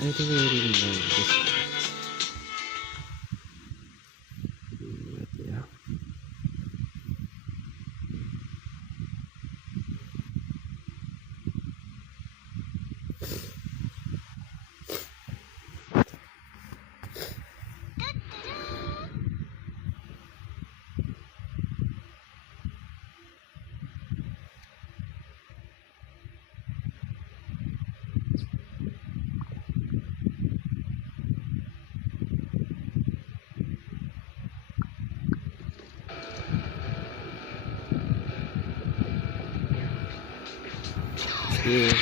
I think I already know this. Yeah. Yeah.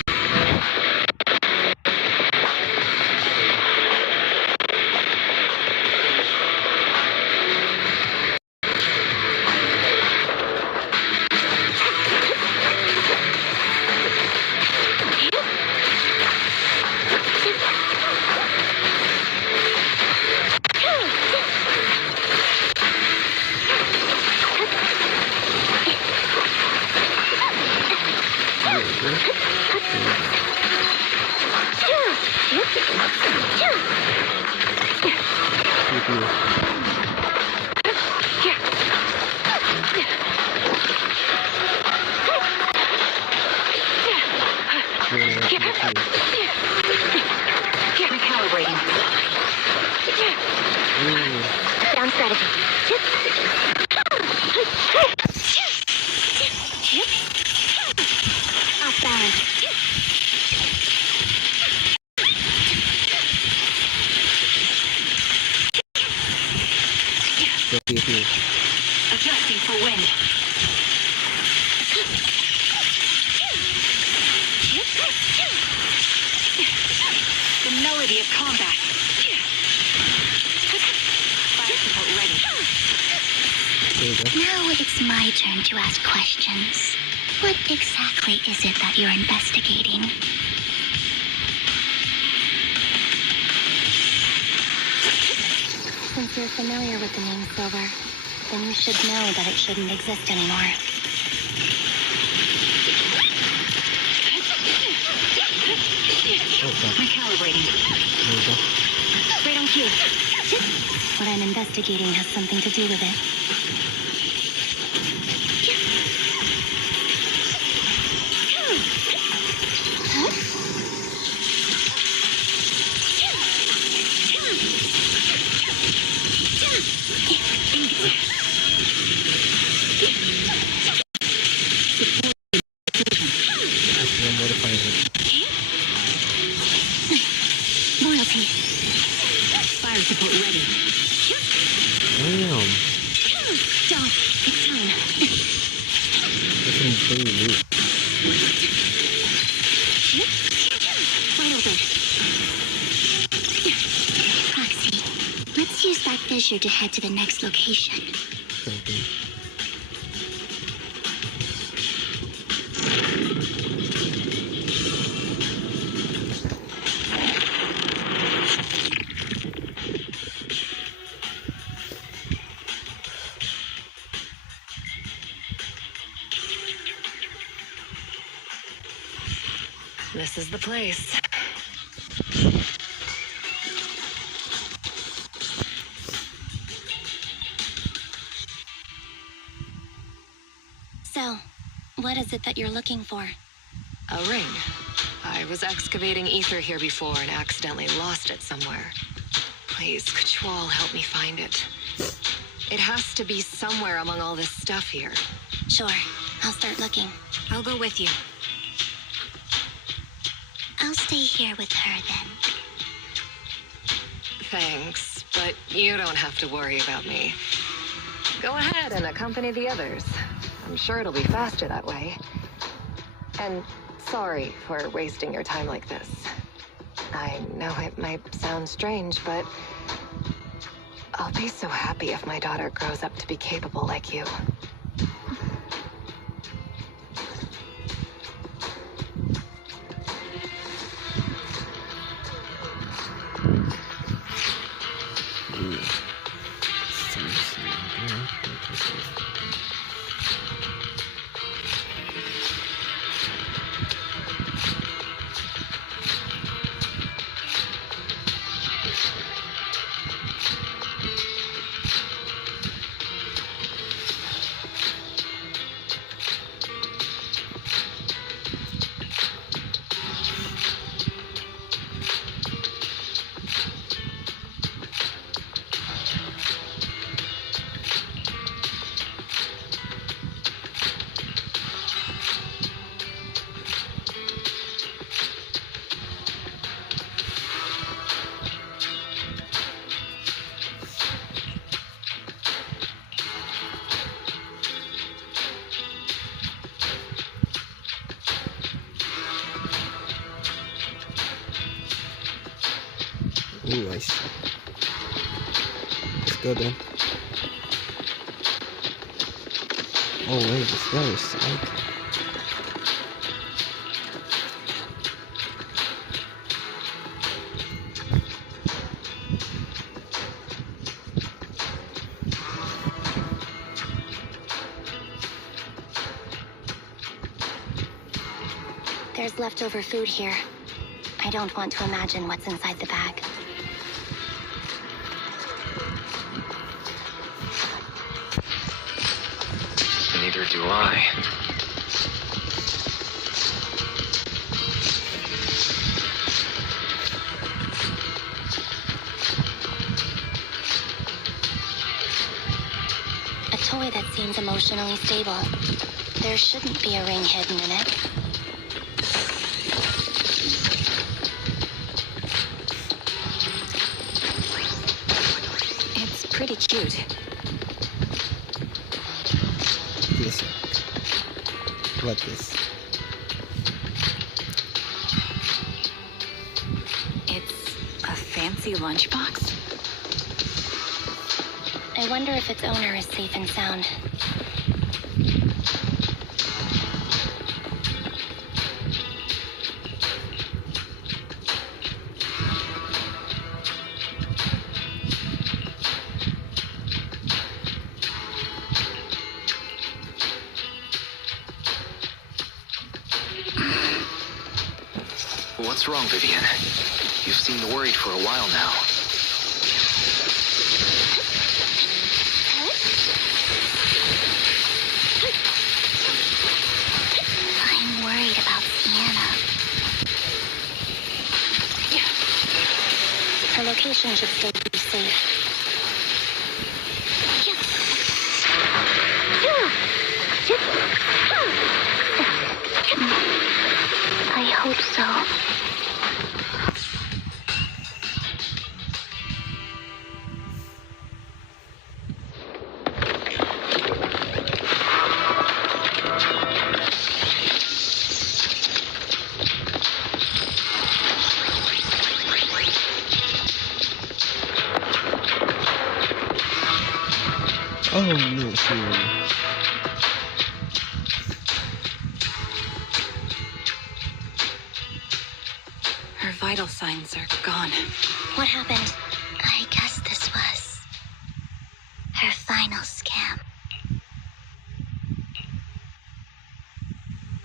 Recalibrating. Down strategy. Off balance. Adjusting for wind. The melody of combat. Fire support ready. Now it's my turn to ask questions. What exactly is it that you're investigating? Since you're familiar with the name Silver, then you should know that it shouldn't exist anymore. Recalibrating. Right on cue. What I'm investigating has something to do with it. Loyalty. Fire support ready. Damn. Dog, it's time. That's insane. Wide open. Proxy, let's use that fissure to head to the next location. Okay. This is the place. So, what is it that you're looking for? A ring. I was excavating ether here before and accidentally lost it somewhere. Please, could you all help me find it? It has to be somewhere among all this stuff here. Sure, I'll start looking. I'll go with you. I'll stay here with her then. Thanks, but you don't have to worry about me. Go ahead and accompany the others. I'm sure it'll be faster that way. And sorry for wasting your time like this. I know it might sound strange, but I'll be so happy if my daughter grows up to be capable like you. Ooh, I see. Let's go then. Oh wait, it's the other side. There's leftover food here. I don't want to imagine what's inside the bag. Neither do I. A toy that seems emotionally stable. There shouldn't be a ring hidden in it. It's pretty cute. Yes, sir. What this? It's a fancy lunchbox? I wonder if its owner is safe and sound. What's wrong, Vivian? You've seemed worried for a while now. I'm worried about Sienna. Her location should still be safe. I hope so. Oh no, sure. Her vital signs are gone. What happened? I guess this was her final scam.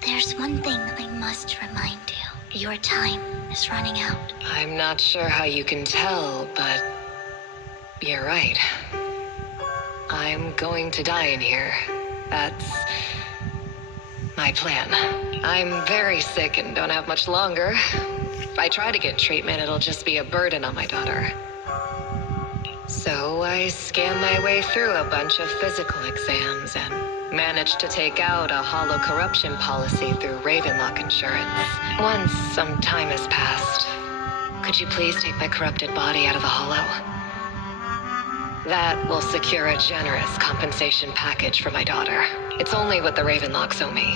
There's one thing I must remind you. Your time is running out. I'm not sure how you can tell, but you're right. I'm going to die in here. That's my plan. I'm very sick and don't have much longer. If I try to get treatment, it'll just be a burden on my daughter. So I scammed my way through a bunch of physical exams and managed to take out a hollow corruption policy through Ravenlock Insurance. Once some time has passed, could you please take my corrupted body out of the hollow? That will secure a generous compensation package for my daughter. It's only what the Ravenlocks owe me.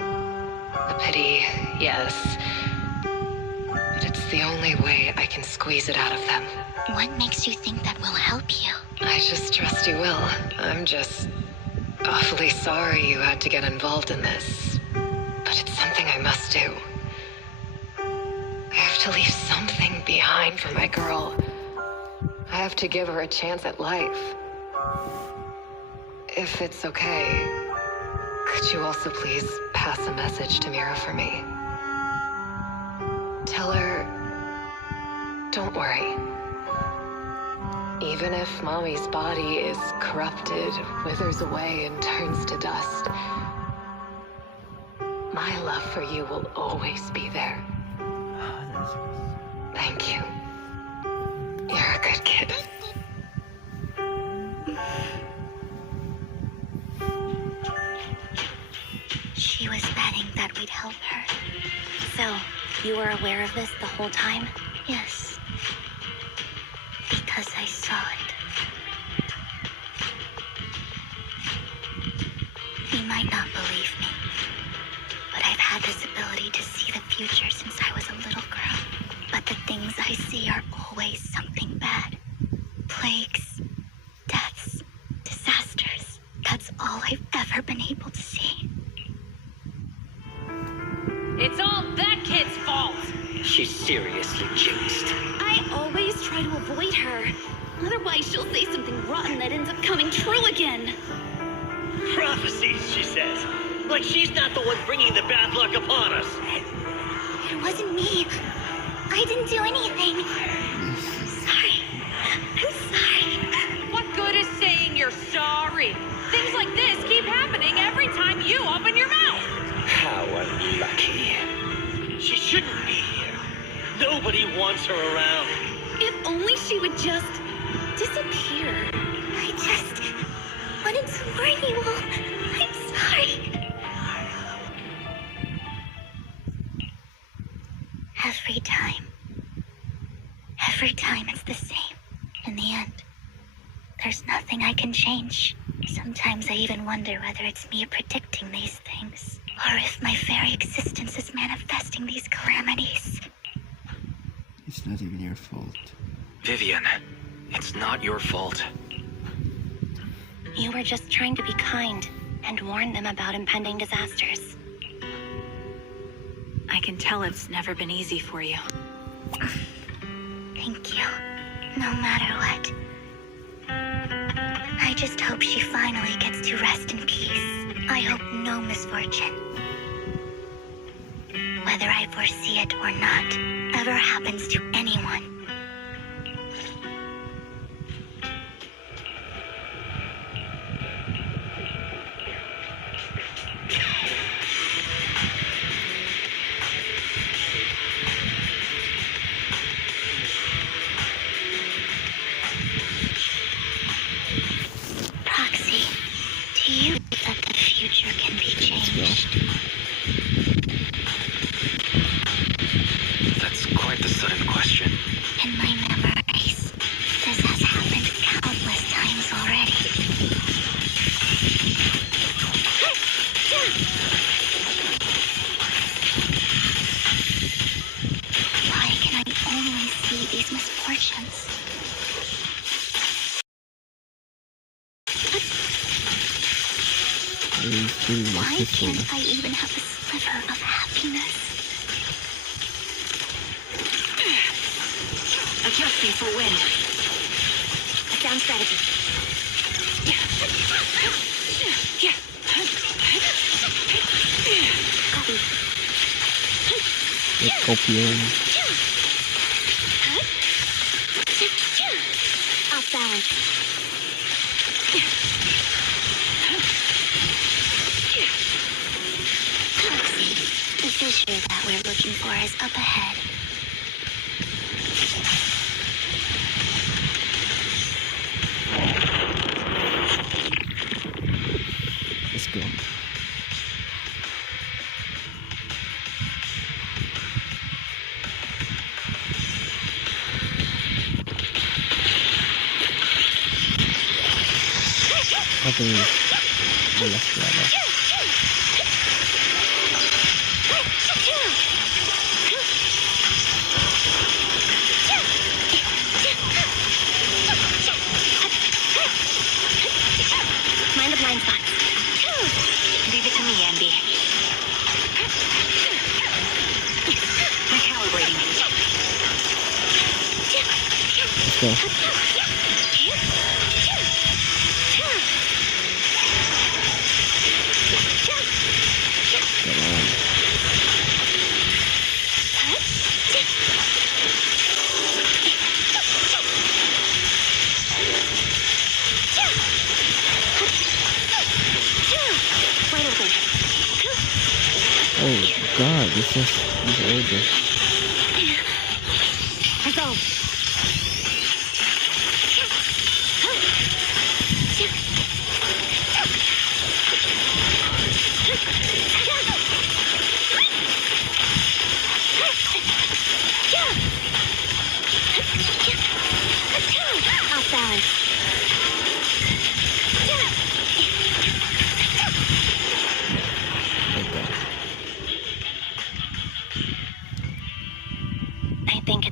A pity, yes. But it's the only way I can squeeze it out of them. What makes you think that will help you? I just trust you will. I'm just awfully sorry you had to get involved in this. But it's something I must do. I have to leave something behind for my girl. I have to give her a chance at life. If it's okay, could you also please pass a message to Mira for me? Tell her, don't worry. Even if Mommy's body is corrupted, withers away, and turns to dust, my love for you will always be there. Thank you. You're a good kid. She was betting that we'd help her. So, you were aware of this the whole time? Yes. Because I saw it. You might not believe me, but I've had this ability to see the future since I was a little girl. But the things I see are always something bad. Plagues, deaths, disasters. That's all I've ever been able to see. It's all that kid's fault! She's seriously jinxed. I always try to avoid her. Otherwise, she'll say something rotten that ends up coming true again. Prophecies, she says. Like she's not the one bringing the bad luck upon us. It wasn't me. I didn't do anything. Sorry. I'm sorry. What good is saying you're sorry? Things like this keep happening every time you open your mouth! How unlucky. She shouldn't be here. Nobody wants her around. If only she would just disappear. I just wanted to warn you all. I'm sorry. Every time it's the same. In the end, there's nothing I can change. Sometimes I even wonder whether it's me predicting these things, or if my very existence is manifesting these calamities. It's not even your fault. Vivian, it's not your fault. You were just trying to be kind and warn them about impending disasters. I can tell it's never been easy for you. Thank you. No matter what. I just hope she finally gets to rest in peace. I hope no misfortune, whether I foresee it or not, ever happens to anyone. Proxy, do you believe that the future can be changed? That's quite the sudden question. In my memories, this has happened countless times already. Why can I only see these misfortunes? Why can't I even have a sliver of happiness? Adjusting for wind. Sound strategy. Copy. With opium. Off balance. Proxy, the fissure that we're looking for is up ahead. Let's go. I think the last level. Mind the blind spot. Leave it to me, Andy. I'm calibrating. Let's go. Come on. Wide open. Oh god, this order. Resolve. Off balance. Okay. I think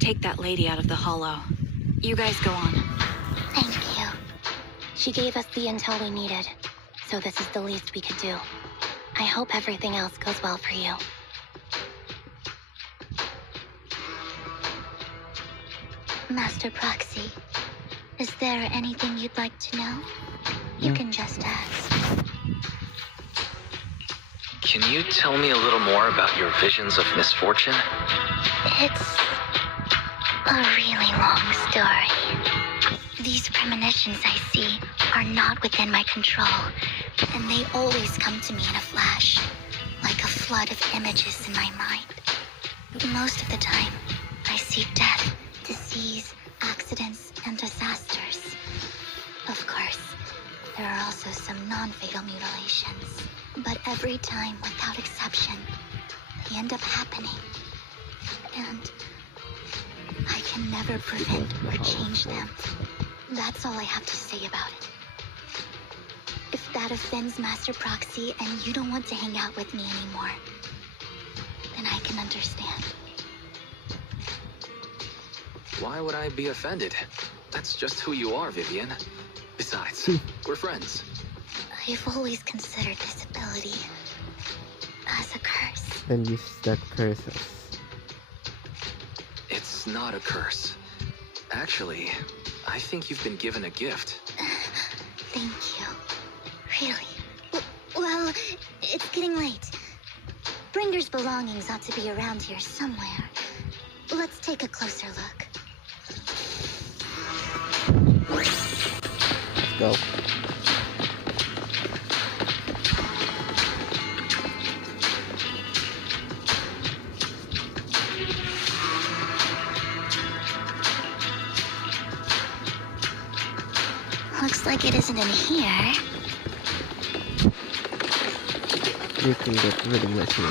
take that lady out of the hollow. You guys go on. Thank you. She gave us the intel we needed, so this is the least we could do. I hope everything else goes well for you. Master Proxy, is there anything you'd like to know? You can just ask. Can you tell me a little more about your visions of misfortune? It's a really long story. These premonitions I see are not within my control, and they always come to me in a flash, like a flood of images in my mind. Most of the time, I see death, disease, accidents, and disasters. Of course, there are also some non-fatal mutilations, but every time, without exception, they end up happening. And I can never prevent or change them. That's all I have to say about it. If that offends Master Proxy and you don't want to hang out with me anymore, then I can understand. Why would I be offended? That's just who you are, Vivian. Besides, we're friends. I've always considered this ability as a curse. And use that curse as... It's not a curse. Actually, I think you've been given a gift. Thank you. Really? Well, it's getting late. Bringer's belongings ought to be around here somewhere. Let's take a closer look. Let's go. Looks like it isn't in here. You can get really much of it.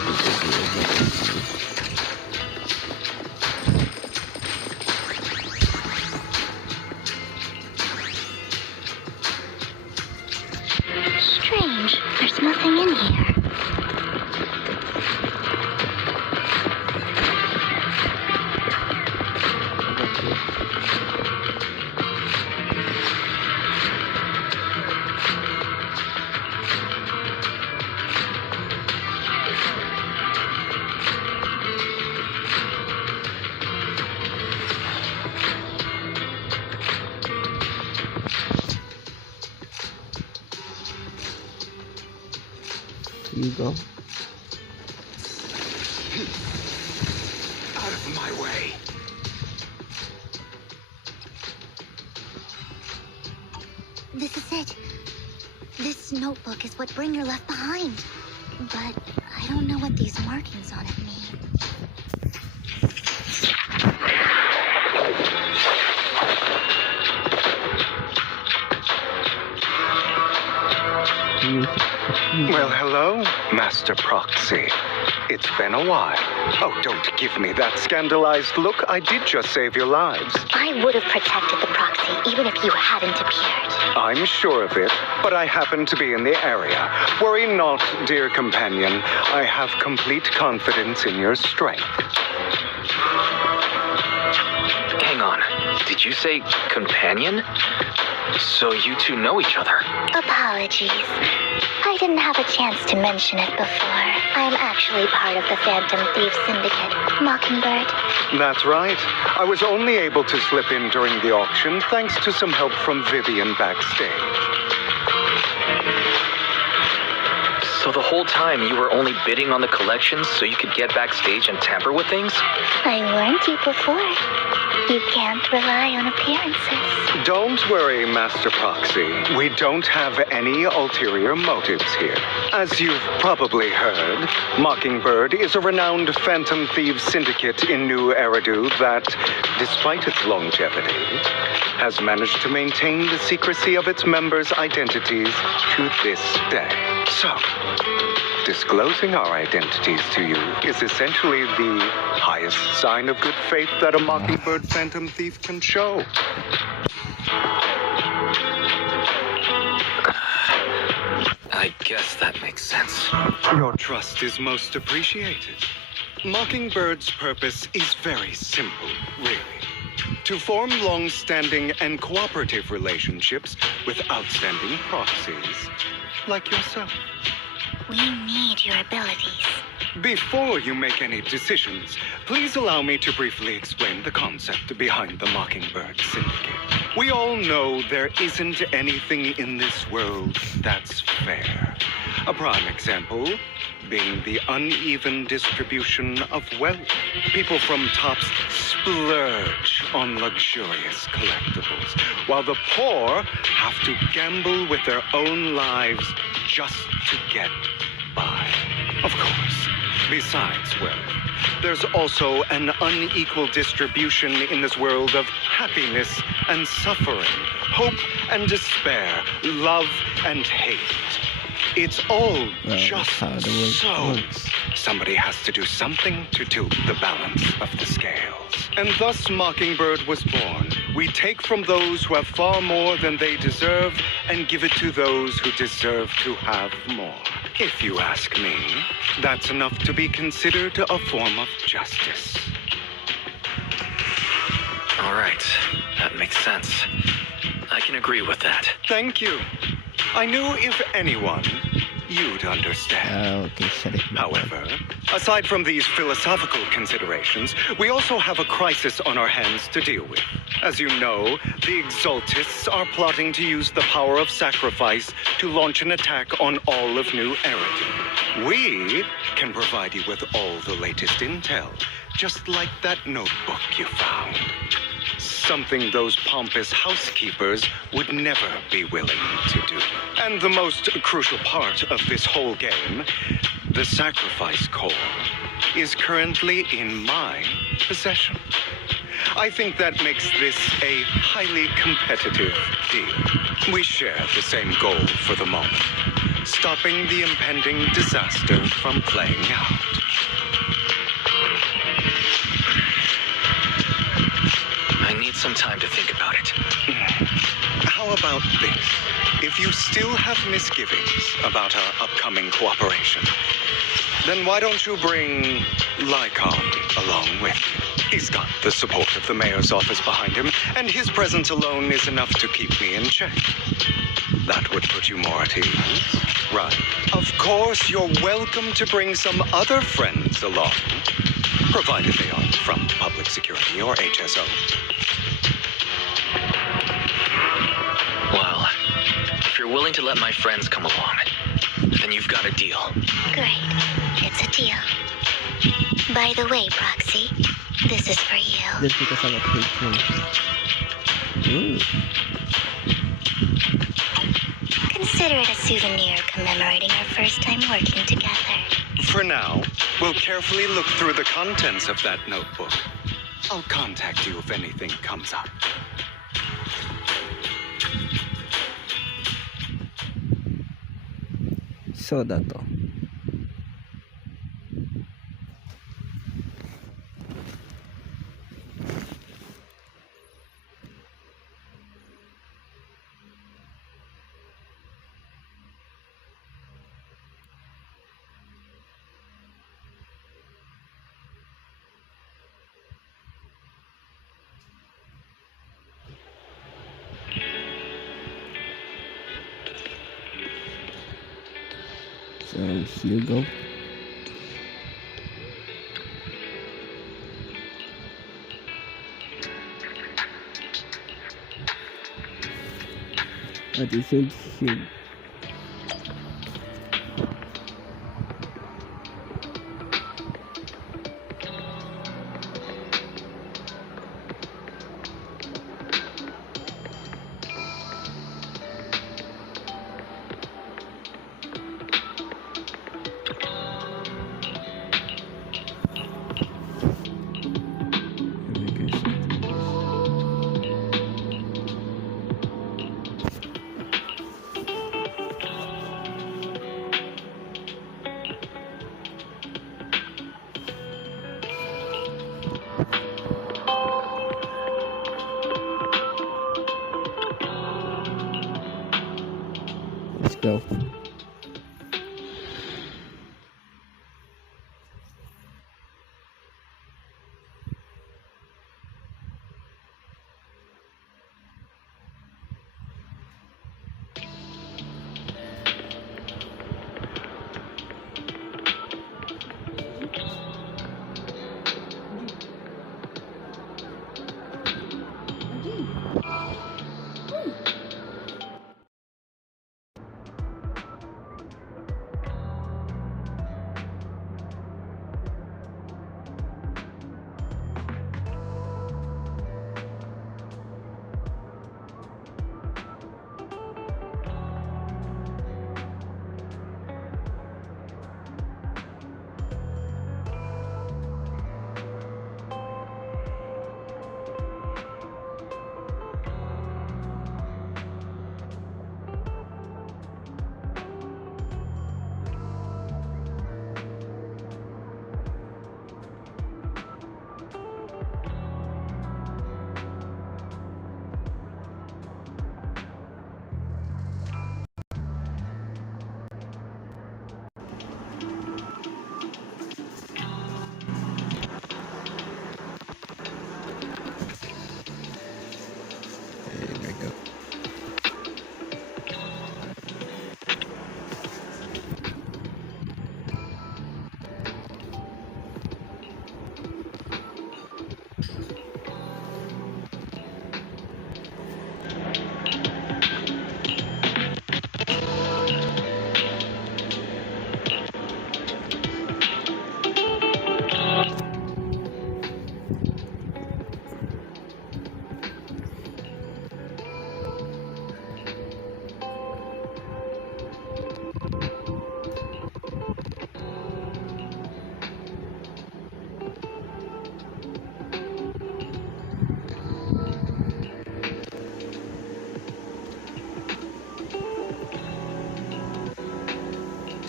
Strange, there's nothing in here. You go. Out of my way. This is it. This notebook is what Bringer left behind. But I don't know what these markings on it mean. Well, hello, Master Proxy. It's been a while. Oh, don't give me that scandalized look. I did just save your lives. I would have protected the proxy even if you hadn't appeared. I'm sure of it, but I happen to be in the area. Worry not, dear companion. I have complete confidence in your strength. Hang on. Did you say companion? So you two know each other? Apologies. I didn't have a chance to mention it before. I'm actually part of the Phantom Thief Syndicate, Mockingbird. That's right. I was only able to slip in during the auction thanks to some help from Vivian backstage. So the whole time you were only bidding on the collections so you could get backstage and tamper with things? I warned you before. You can't rely on appearances. Don't worry, Master Proxy. We don't have any ulterior motives here. As you've probably heard, Mockingbird is a renowned Phantom Thieves syndicate in New Eridu that, despite its longevity, has managed to maintain the secrecy of its members' identities to this day. So, disclosing our identities to you is essentially the highest sign of good faith that a Mockingbird Phantom Thief can show. I guess that makes sense. Your trust is most appreciated. Mockingbird's purpose is very simple, really. To form long-standing and cooperative relationships with outstanding proxies, like yourself. We need your abilities. Before you make any decisions, please allow me to briefly explain the concept behind the Mockingbird Syndicate. We all know there isn't anything in this world that's fair. A prime example being the uneven distribution of wealth. People from tops splurge on luxurious collectibles, while the poor have to gamble with their own lives just to get by. Of course, besides wealth, there's also an unequal distribution in this world of happiness and suffering, hope and despair, love and hate. It's all just so. Somebody has to do something to tilt the balance of the scales. And thus Mockingbird was born. We take from those who have far more than they deserve and give it to those who deserve to have more. If you ask me, that's enough to be considered a form of justice. All right, that makes sense. I can agree with that. Thank you. I knew if anyone, you'd understand. Okay, shut it. However, aside from these philosophical considerations, we also have a crisis on our hands to deal with. As you know, the Exaltists are plotting to use the power of sacrifice to launch an attack on all of New Eridan. We can provide you with all the latest intel, just like that notebook you found. Something those pompous housekeepers would never be willing to do. And the most crucial part of this whole game, the sacrifice core, is currently in my possession. I think that makes this a highly competitive deal. We share the same goal for the moment, stopping the impending disaster from playing out. I need some time to think about it. How about this? If you still have misgivings about our upcoming cooperation, then why don't you bring Lycon along with you? He's got the support of the mayor's office behind him, and his presence alone is enough to keep me in check. That would put you more at ease, right? Of course, you're welcome to bring some other friends along, provided they aren't from public security or HSO. Well, if you're willing to let my friends come along, then you've got a deal. Great. It's a deal. By the way, Proxy, this is for you. Then kita sangat grateful. Consider it a souvenir commemorating our first time working together. For now, we'll carefully look through the contents of that notebook. I'll contact you if anything comes up. So da to. So here you go. But it said here. Let's go.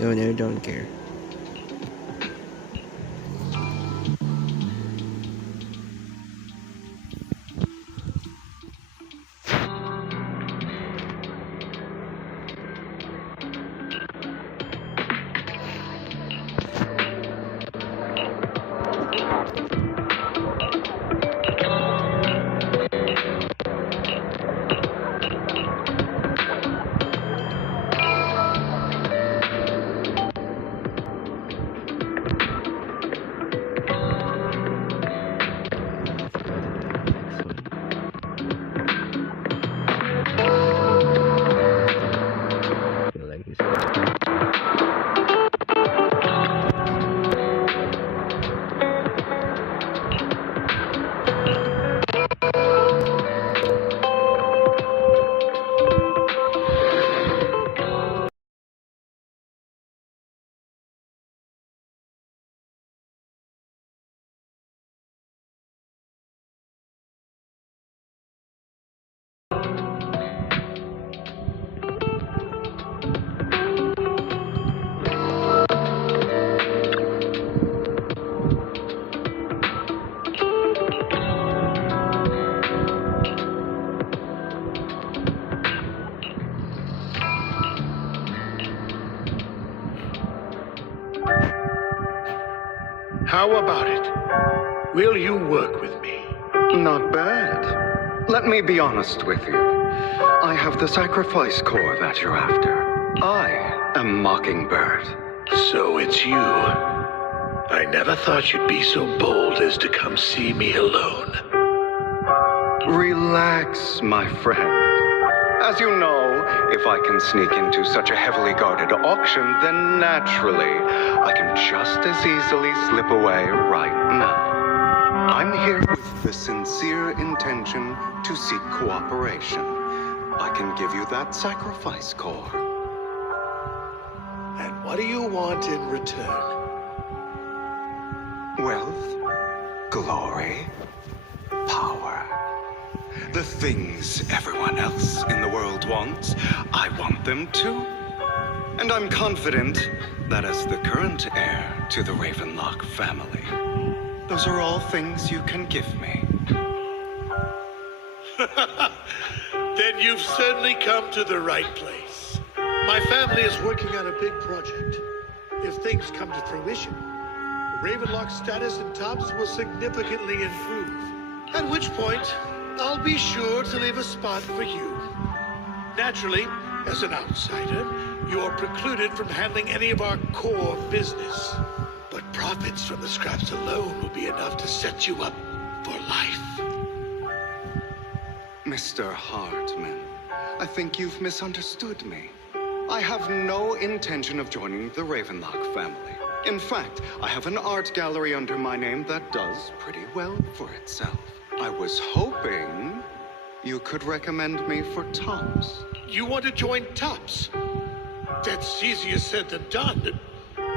don't care. How about it? Will you work with me? Not bad. Let me be honest with you. I have the sacrifice core that you're after. I am Mockingbird. So it's you. I never thought you'd be so bold as to come see me alone. Relax, my friend. As you know, if I can sneak into such a heavily guarded auction, then naturally, I can just as easily slip away right now. I'm here with the sincere intention to seek cooperation. I can give you that sacrifice core. And what do you want in return? Wealth, glory, power. The things everyone else in the world wants, I want them too. And I'm confident that as the current heir to the Ravenlock family, those are all things you can give me. Then you've certainly come to the right place. My family is working on a big project. If things come to fruition, Ravenlock's status in Tops will significantly improve. At which point, I'll be sure to leave a spot for you. Naturally, as an outsider, you're precluded from handling any of our core business. But profits from the scraps alone will be enough to set you up for life. Mr. Hartman, I think you've misunderstood me. I have no intention of joining the Ravenlock family. In fact, I have an art gallery under my name that does pretty well for itself. I was hoping you could recommend me for Tops. You want to join Tops? That's easier said than done.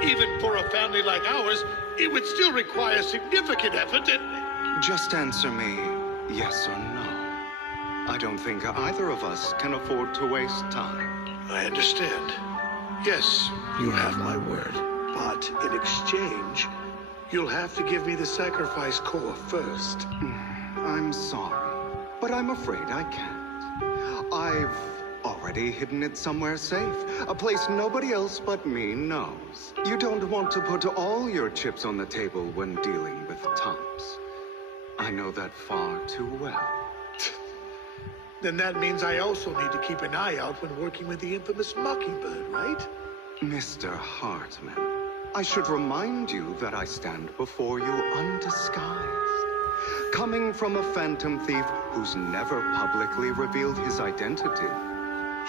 Even for a family like ours, it would still require significant effort and... Just answer me yes or no. I don't think either of us can afford to waste time. I understand. Yes, you have my word. But in exchange, you'll have to give me the sacrifice core first. I'm sorry, but I'm afraid I can't. I've already hidden it somewhere safe, a place nobody else but me knows. You don't want to put all your chips on the table when dealing with Tops. I know that far too well. Then that means I also need to keep an eye out when working with the infamous Mockingbird, right? Mr. Hartman, I should remind you that I stand before you undisguised. Coming from a phantom thief who's never publicly revealed his identity,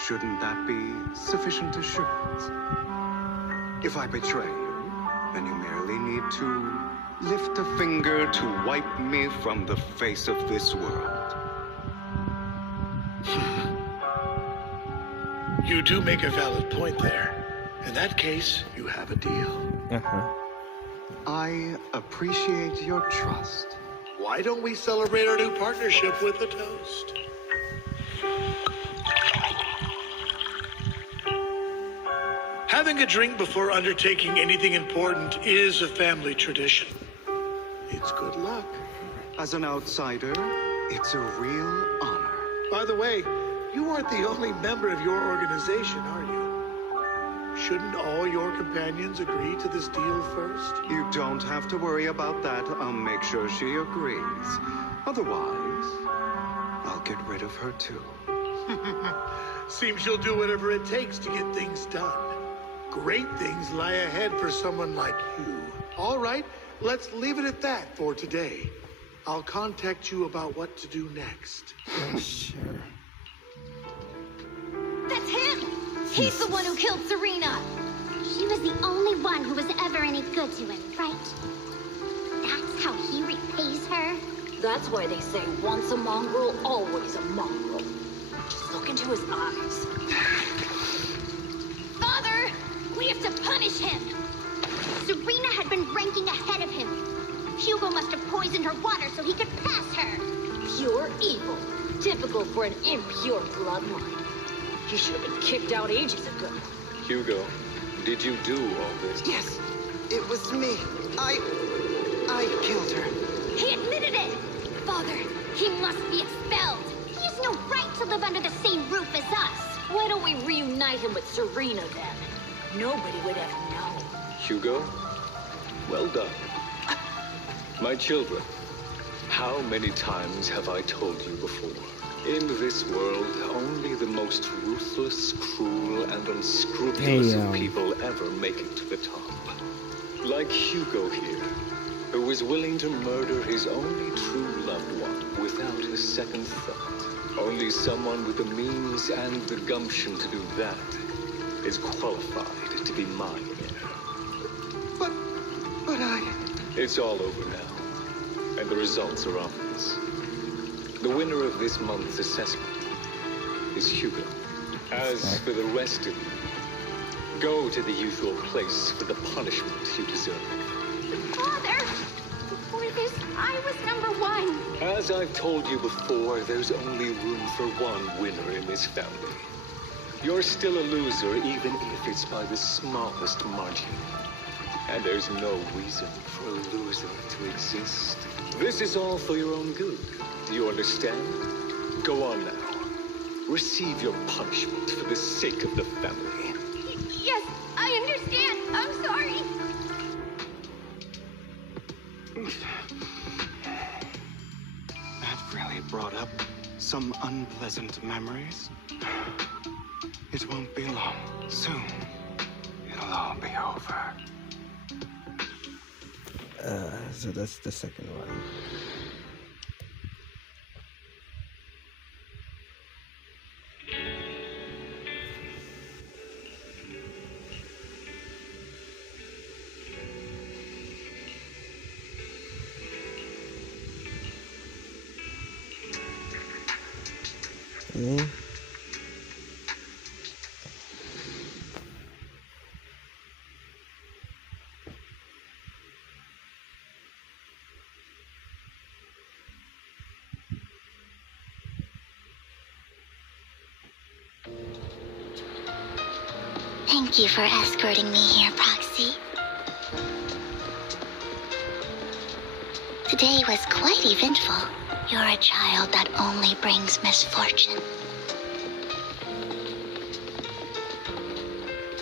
shouldn't that be sufficient assurance? If I betray you, then you merely need to lift a finger to wipe me from the face of this world. You do make a valid point there. In that case, you have a deal. I appreciate your trust. Why don't we celebrate our new partnership with a toast? Having a drink before undertaking anything important is a family tradition. It's good luck. As an outsider, it's a real honor. By the way, you aren't the only member of your organization, are you? Shouldn't all your companions agree to this deal first? You don't have to worry about that. I'll make sure she agrees. Otherwise, I'll get rid of her too. Seems you'll do whatever it takes to get things done. Great things lie ahead for someone like you. All right, let's leave it at that for today. I'll contact you about what to do next. Sure. That's him! He's the one who killed Serena! She was the only one who was ever any good to him, right? That's how he repays her? That's why they say once a mongrel, always a mongrel. Just look into his eyes. Father! We have to punish him! Serena had been ranking ahead of him. Hugo must have poisoned her water so he could pass her. Pure evil. Typical for an impure bloodline. He should have been kicked out ages ago. Hugo, did you do all this? Yes, it was me. I killed her. He admitted it! Father, he must be expelled! He has no right to live under the same roof as us. Why don't we reunite him with Serena then? Nobody would ever know. Hugo, well done. My children, how many times have I told you before? In this world, only the most ruthless, cruel, and unscrupulous of people ever make it to the top. Like Hugo here, who was willing to murder his only true loved one without a second thought. Only someone with the means and the gumption to do that is qualified to be mine heir. But I... It's all over now, and the results are obvious. The winner of this month's assessment is Hugo. As for the rest of you, go to the usual place for the punishment you deserve. Father! Before this, I was number one. As I've told you before, there's only room for one winner in this family. You're still a loser, even if it's by the smallest margin. And there's no reason for a loser to exist. This is all for your own good. Do you understand? Go on now. Receive your punishment for the sake of the family. Yes, I understand. I'm sorry. That really brought up some unpleasant memories. It won't be long. Soon, it'll all be over. So that's the second one. Thank you for escorting me here, Proxy. Today was quite eventful. You're a child that only brings misfortune.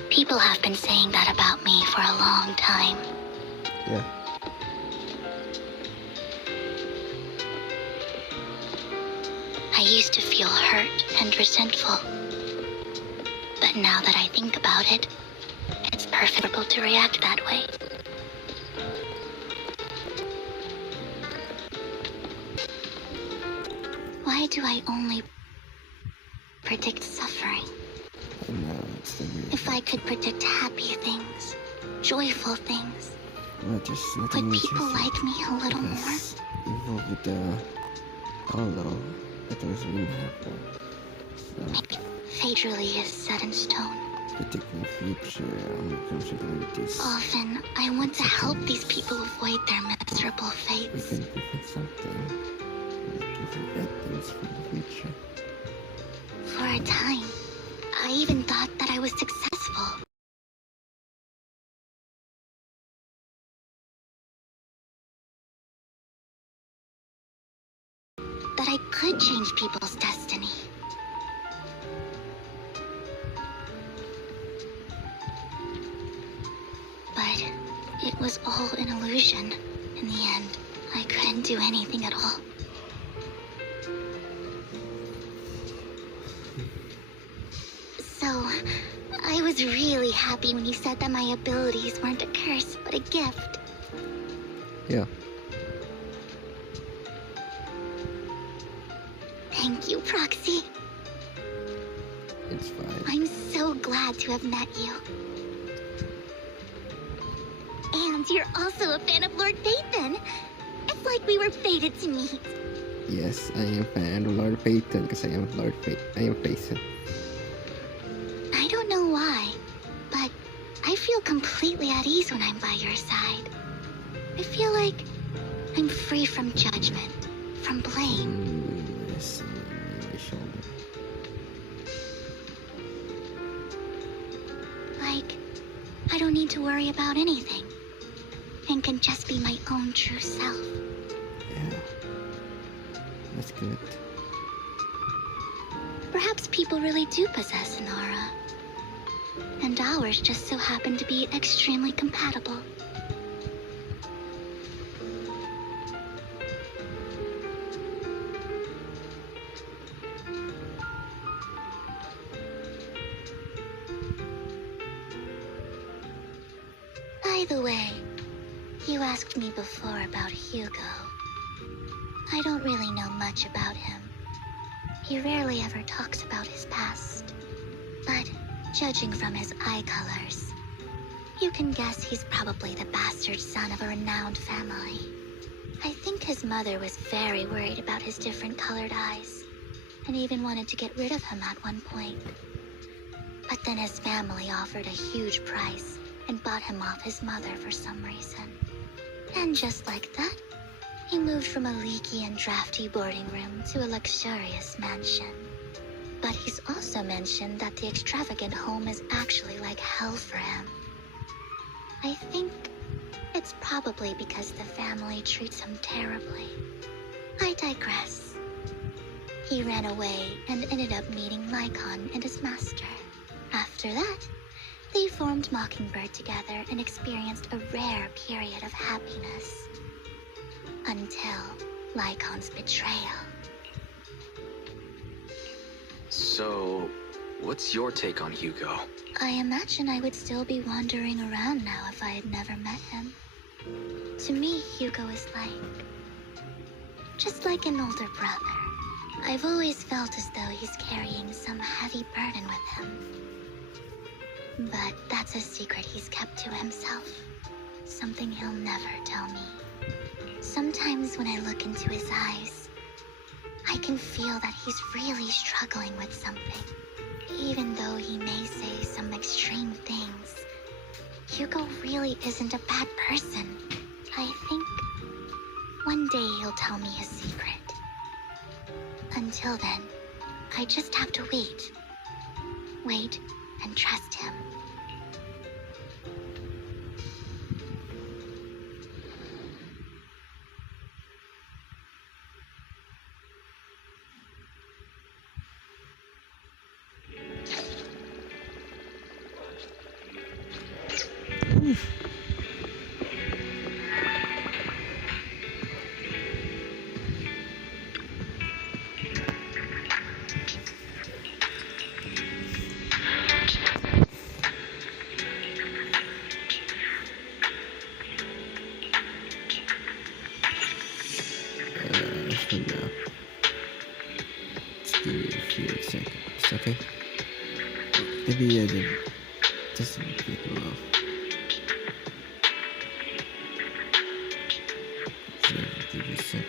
People have been saying that about me for a long time. Yeah. I used to feel hurt and resentful. But now that I think about it, it's preferable to react that way. Why do I only predict suffering? If I could predict happy things, joyful things, would people like me a little more? Evil with the hollow, that doesn't really happen. So. Fate really is set in stone. Predicting future, Often, I want to help these people avoid their miserable fates. We can predict something. Like bad things for the future. For a time, I even thought that I was successful. that I could change people's destiny. But it was all an illusion. In the end, I couldn't do anything at all. So, I was really happy when you said that my abilities weren't a curse, but a gift. Yeah. Thank you, Proxy. It's fine. I'm so glad to have met you. And you're also a fan of Lord Phaethon. It's like we were fated to meet. Yes, I am fan of Lord Phaethon because I am Phaethon. I don't know why, but I feel completely at ease when I'm by your side. I feel like I'm free from judgment, from blame. Yes, my shoulder. Like, I don't need to worry about anything, and can just be my own true self. Yeah, that's good. Perhaps people really do possess an aura, and ours just so happen to be extremely compatible. By the way, you asked me before about Hugo. I don't really know much about him. He rarely ever talks about his past. But judging from his eye colors, you can guess he's probably the bastard son of a renowned family. I think his mother was very worried about his different colored eyes, and even wanted to get rid of him at one point. But then his family offered a huge price and bought him off his mother for some reason. And just like that, he moved from a leaky and drafty boarding room to a luxurious mansion. But he's also mentioned that the extravagant home is actually like hell for him. I think it's probably because the family treats him terribly. I digress. He ran away and ended up meeting Lycon and his master. After that, they formed Mockingbird together and experienced a rare period of happiness. Until Lycon's betrayal. So, what's your take on Hugo? I imagine I would still be wandering around now if I had never met him. To me, Hugo is just like an older brother. I've always felt as though he's carrying some heavy burden with him. But that's a secret he's kept to himself. Something he'll never tell me. Sometimes when I look into his eyes, I can feel that he's really struggling with something. Even though he may say some extreme things, Hugo really isn't a bad person. I think one day he'll tell me his secret. Until then, I just have to wait. Wait and trust him. Okay. Maybe I did just keep it off. So, give it a sec.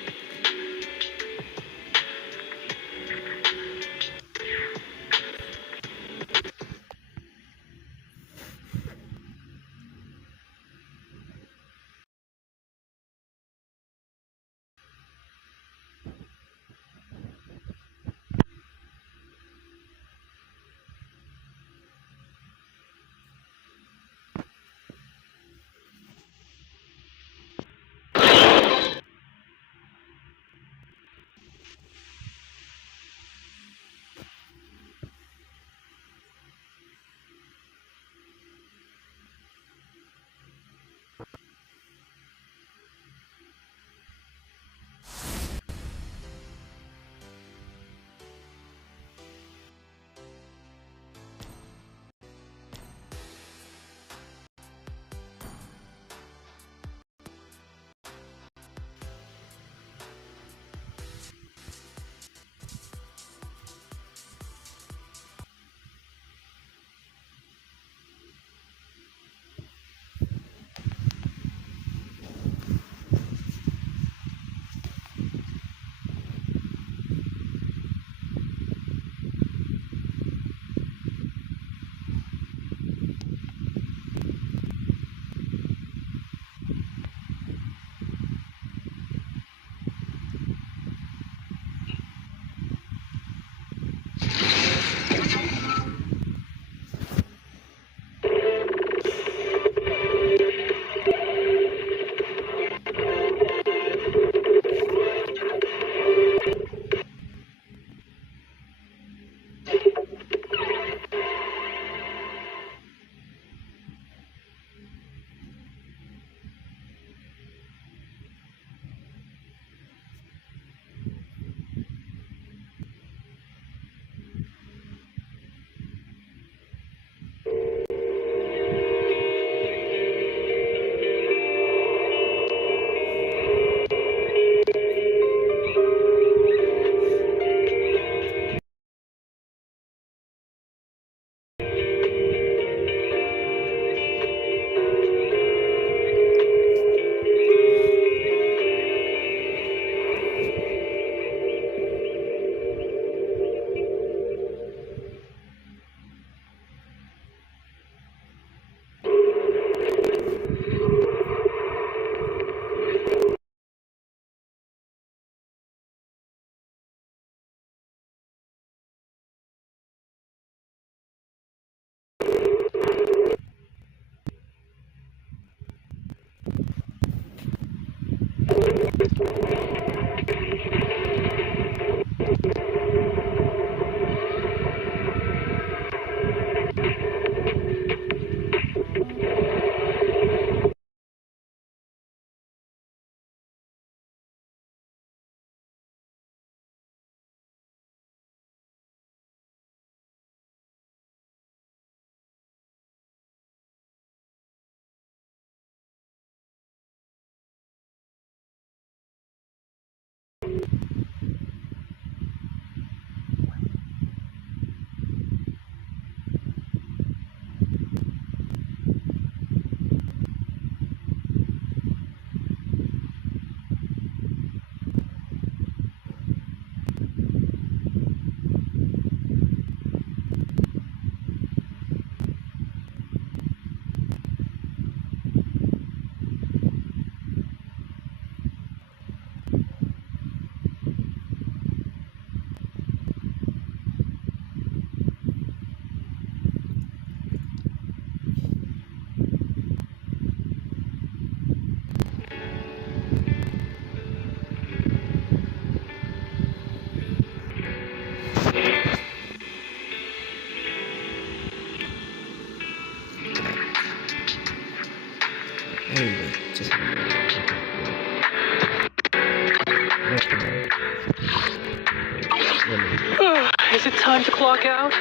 Is it time to clock out?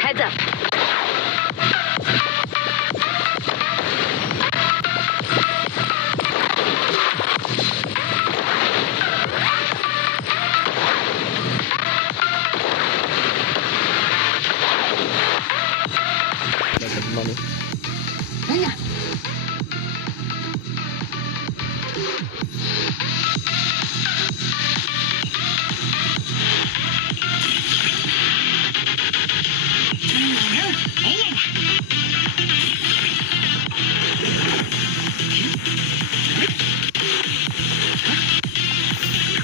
Heads up. Money.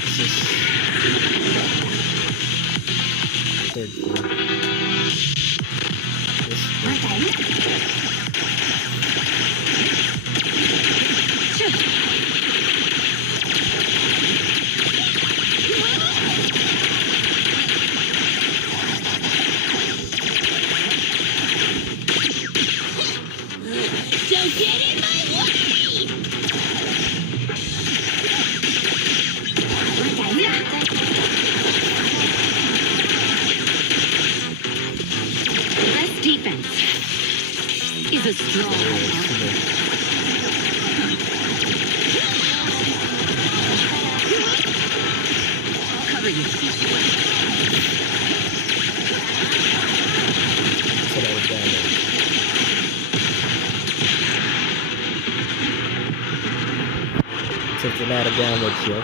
This is third floor. This Don't get in my way! Less defense is a strong one. I'll cover you. Put out a damage. Takes a lot of damage, yo.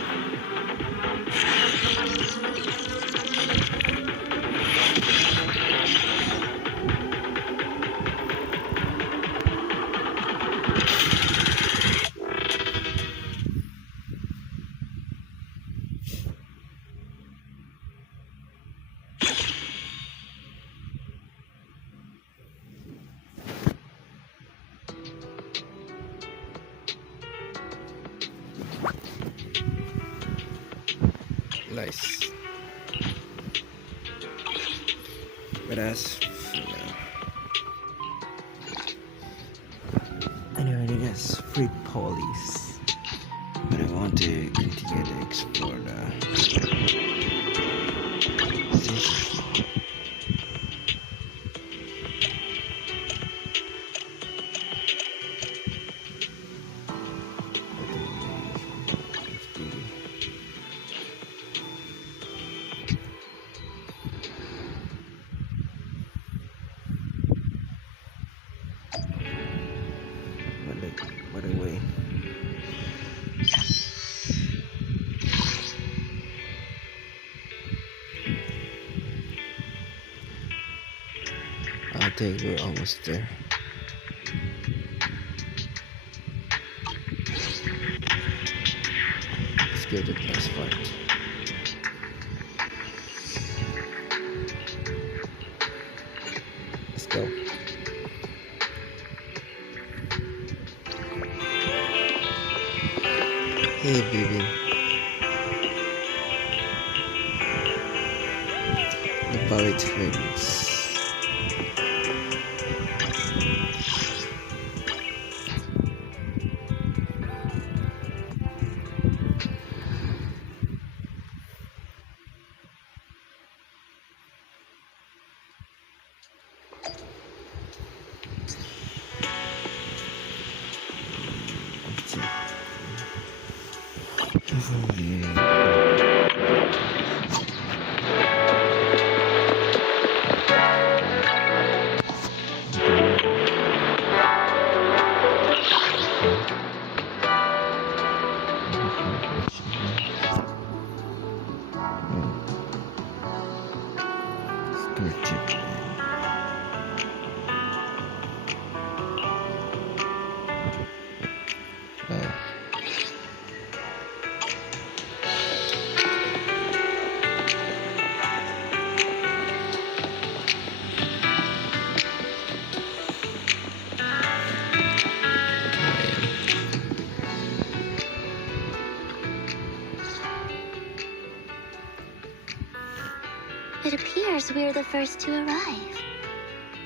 Nice. But as anyway, I guess free police. But I want to continue to explore the what a way. I think we're almost there. Let's go to the next part. Let's go. Hey, baby. The bullet hurts. It appears we're the first to arrive.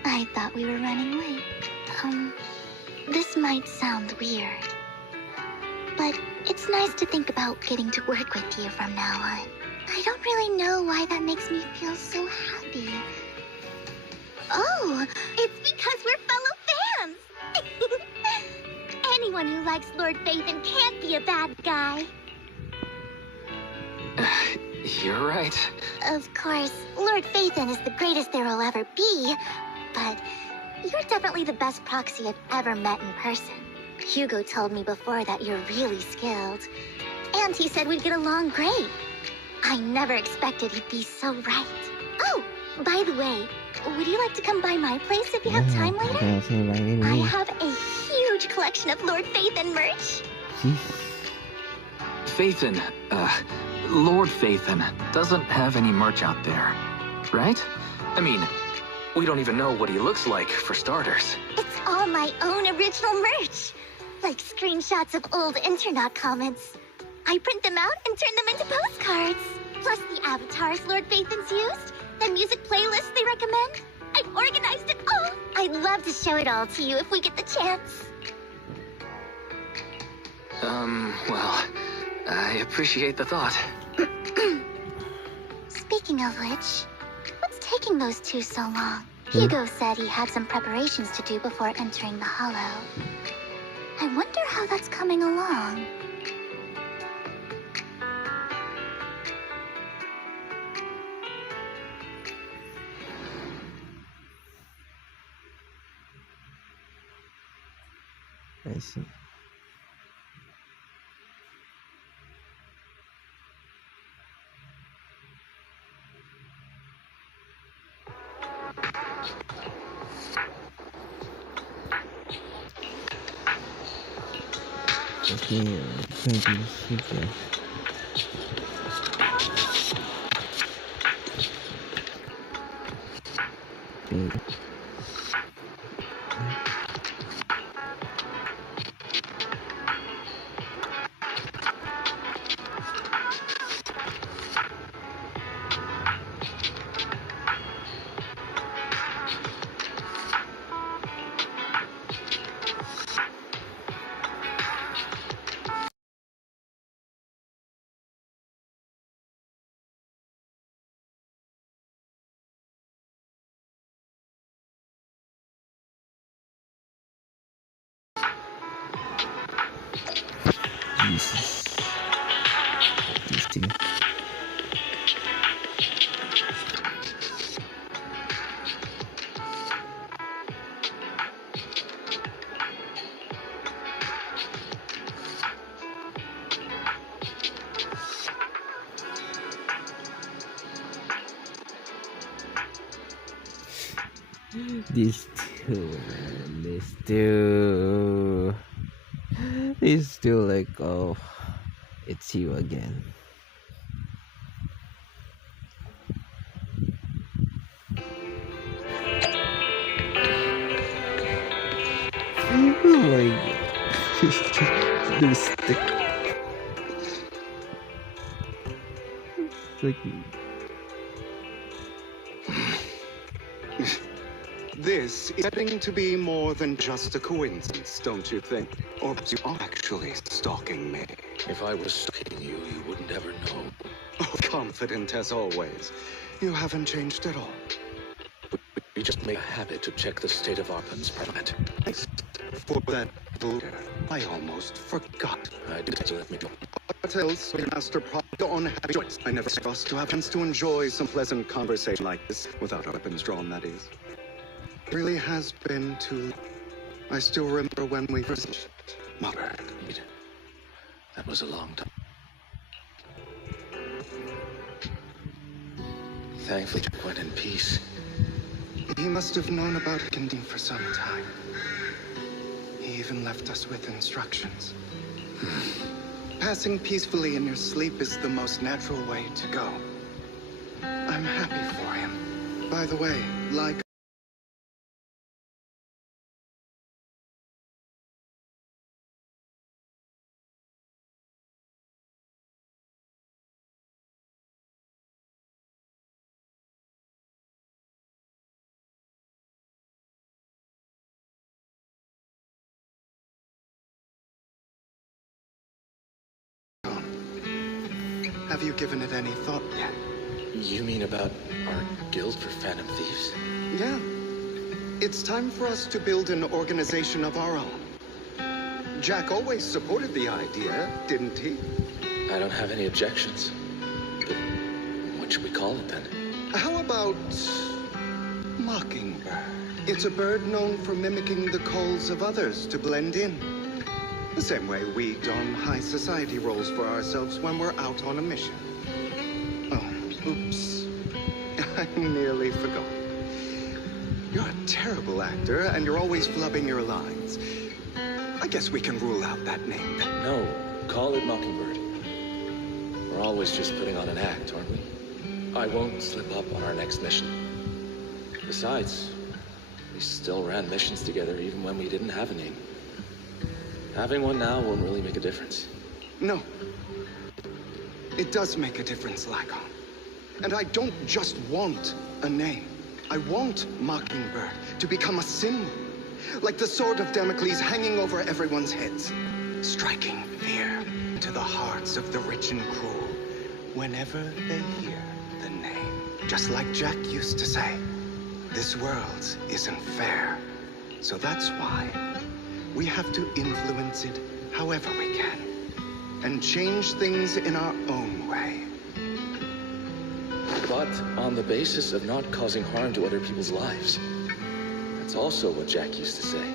I thought we were running late. This might sound weird, but it's nice to think about getting to work with you from now on. I don't really know why that makes me feel so happy. Oh, it's because we're fellow fans! Anyone who likes Lord Phaethon can't be a bad guy. You're right. Of course, Lord Phaethon is the greatest there will ever be, but you're definitely the best proxy I've ever met in person. Hugo told me before that you're really skilled, and he said we'd get along great. I never expected he'd be so right. Oh, by the way, would you like to come by my place if you have time later? I have a huge collection of Lord Phaethon merch. Phaethon, Lord Phaethon doesn't have any merch out there, right? I mean, we don't even know what he looks like, for starters. It's all my own original merch, like screenshots of old internet comments. I print them out and turn them into postcards. Plus the avatars Lord Phaethon's used, the music playlists they recommend. I've organized it all. I'd love to show it all to you if we get the chance. Well, I appreciate the thought. Speaking of which, what's taking those two so long? Hugo said he had some preparations to do before entering the Hollow. I wonder how that's coming along. I see. Okay, going to sleep there. Okay. Jesus. These two. These two, man. These two like, oh, it's you again. Oh my god. This stick. Like, This is getting to be more than just a coincidence, don't you think? Or you are actually stalking me. If I was stalking you, you wouldn't ever know. Oh, confident as always. You haven't changed at all. We just made a habit to check the state of Arpan's planet. For that Buddha, I almost forgot. I did let me go. What else would your master probably on happy choice? I never supposed to have a chance to enjoy some pleasant conversation like this without our weapons drawn, that is. It really has been too. I still remember when we first Mockingbird. That was a long time. Thankfully, Jack went in peace. He must have known about Kinding for some time. He even left us with instructions. Passing peacefully in your sleep is the most natural way to go. I'm happy for him. By the way, like Have you given it any thought yet? You mean about our guild for Phantom Thieves? Yeah. It's time for us to build an organization of our own. Jack always supported the idea, didn't he? I don't have any objections. But what should we call it then? How about Mockingbird? It's a bird known for mimicking the calls of others to blend in. The same way we don high society roles for ourselves when we're out on a mission. Oh, oops. I nearly forgot. You're a terrible actor, and you're always flubbing your lines. I guess we can rule out that name. No, call it Mockingbird. We're always just putting on an act, aren't we? I won't slip up on our next mission. Besides, we still ran missions together even when we didn't have a name. Having one now won't really make a difference. No. It does make a difference, Lycon. And I don't just want a name. I want Mockingbird to become a symbol. Like the sword of Damocles hanging over everyone's heads. Striking fear into the hearts of the rich and cruel whenever they hear the name. Just like Jack used to say, this world isn't fair. So that's why we have to influence it however we can. And change things in our own way. But on the basis of not causing harm to other people's lives. That's also what Jack used to say.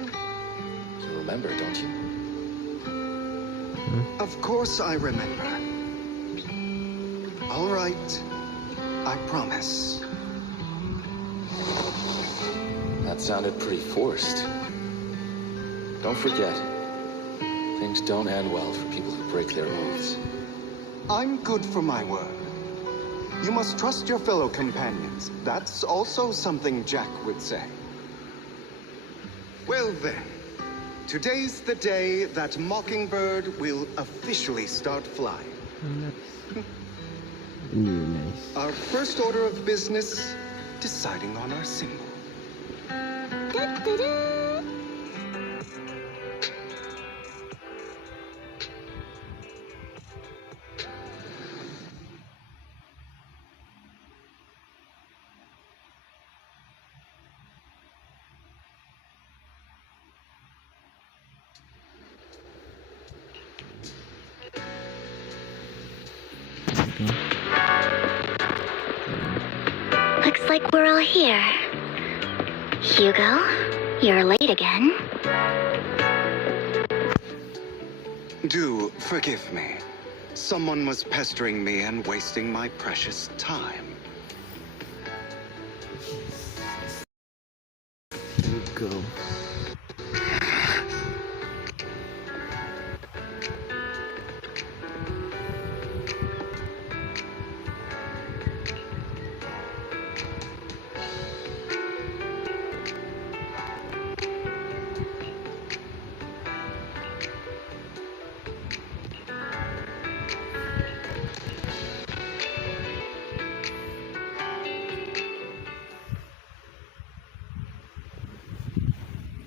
You remember, don't you? Of course I remember. All right. I promise. That sounded pretty forced. Don't forget, things don't end well for people who break their oaths. I'm good for my word. You must trust your fellow companions. That's also something Jack would say. Well then, today's the day that Mockingbird will officially start flying. Nice. Our first order of business, deciding on our symbol. Looks like we're all here. Hugo, you're late again. Do forgive me. Someone was pestering me and wasting my precious time. Go.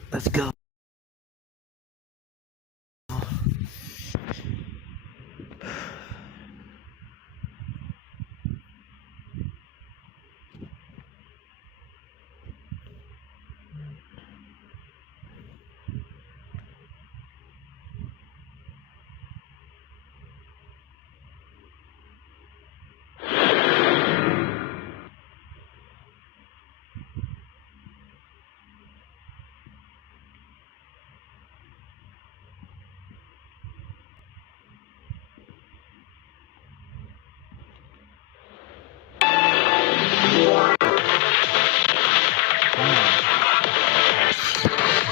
Let's go.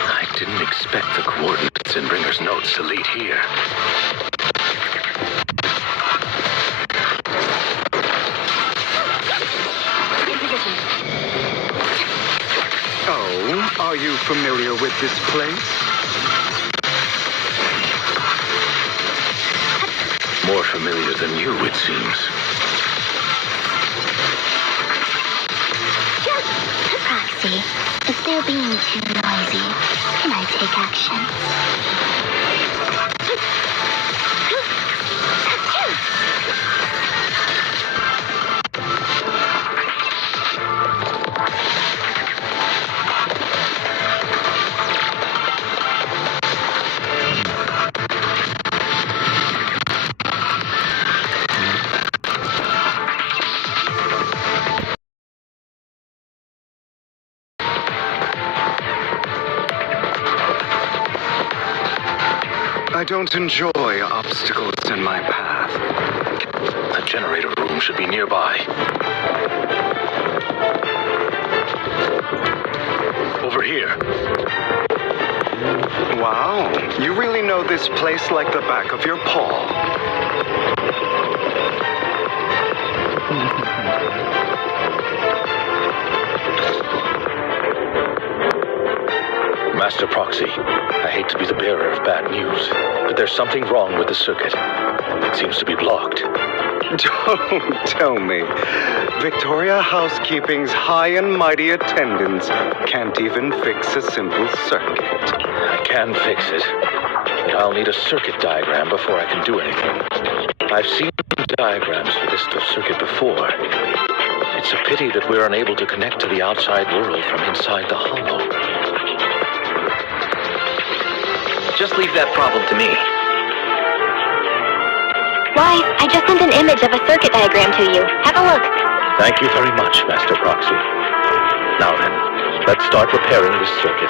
I didn't expect the coordinates in Bringer's notes to lead here. Oh, are you familiar with this place? More familiar than you, it seems. Proxy, if they're being too noisy, can I take action? don't enjoy obstacles in my path. The generator room should be nearby. Over here. Wow, you really know this place like the back of your paw. Master Proxy, I hate to be the bearer of bad news, but there's something wrong with the circuit. It seems to be blocked. Don't tell me. Victoria Housekeeping's high and mighty attendants can't even fix a simple circuit. I can fix it, but I'll need a circuit diagram before I can do anything. I've seen diagrams for this circuit before. It's a pity that we're unable to connect to the outside world from inside the hollow. Just leave that problem to me. Why, I just sent an image of a circuit diagram to you. Have a look. Thank you very much, Master Proxy. Now then, let's start repairing this circuit.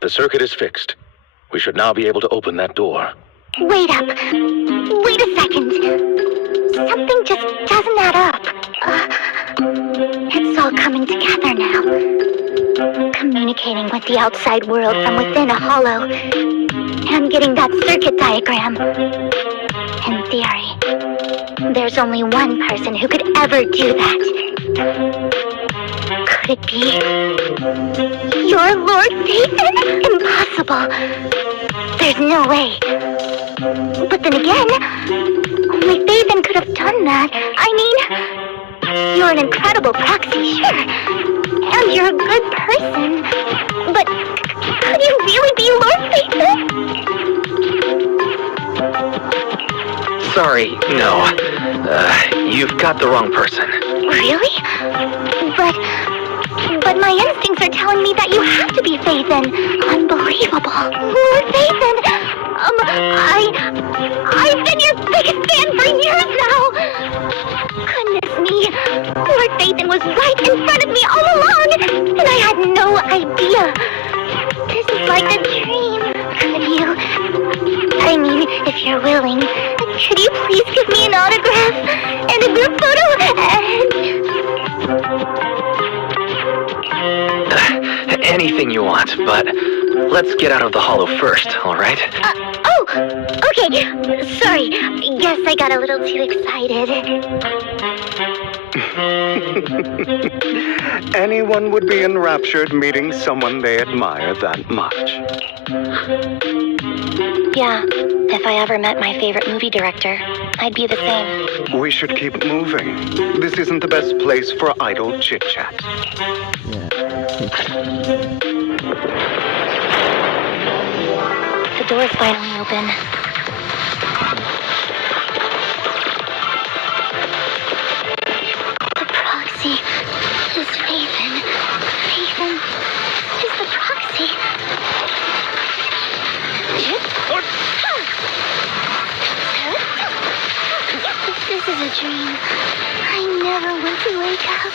The circuit is fixed. We should now be able to open that door. Wait up. Wait a second. Something just doesn't add up. It's all coming together now. Communicating with the outside world from within a hollow. And getting that circuit diagram. In theory, there's only one person who could ever do that. Could it be your Lord Phaethon? Impossible. There's no way. But then again, only Phaethon could have done that. I mean, you're an incredible proxy, sure. And you're a good person. But could you really be Lord Phaethon? Sorry, no. You've got the wrong person. Really? But my instincts are telling me that you have to be Phaethon. Unbelievable. Lord Phaethon! I've been your biggest fan for years now! Goodness me. Lord Phaethon was right in front of me all along, and I had no idea. This is like a dream. Could you... I mean, if you're willing, could you please give me an autograph and a group photo Anything you want, but let's get out of the hollow first, all right? Okay. Sorry. Guess I got a little too excited. Anyone would be enraptured meeting someone they admire that much. Yeah, if I ever met my favorite movie director, I'd be the same. We should keep moving. This isn't the best place for idle chit-chat. The door's finally open. The proxy is Phaethon. Phaethon is the proxy. This is a dream. I never want to wake up.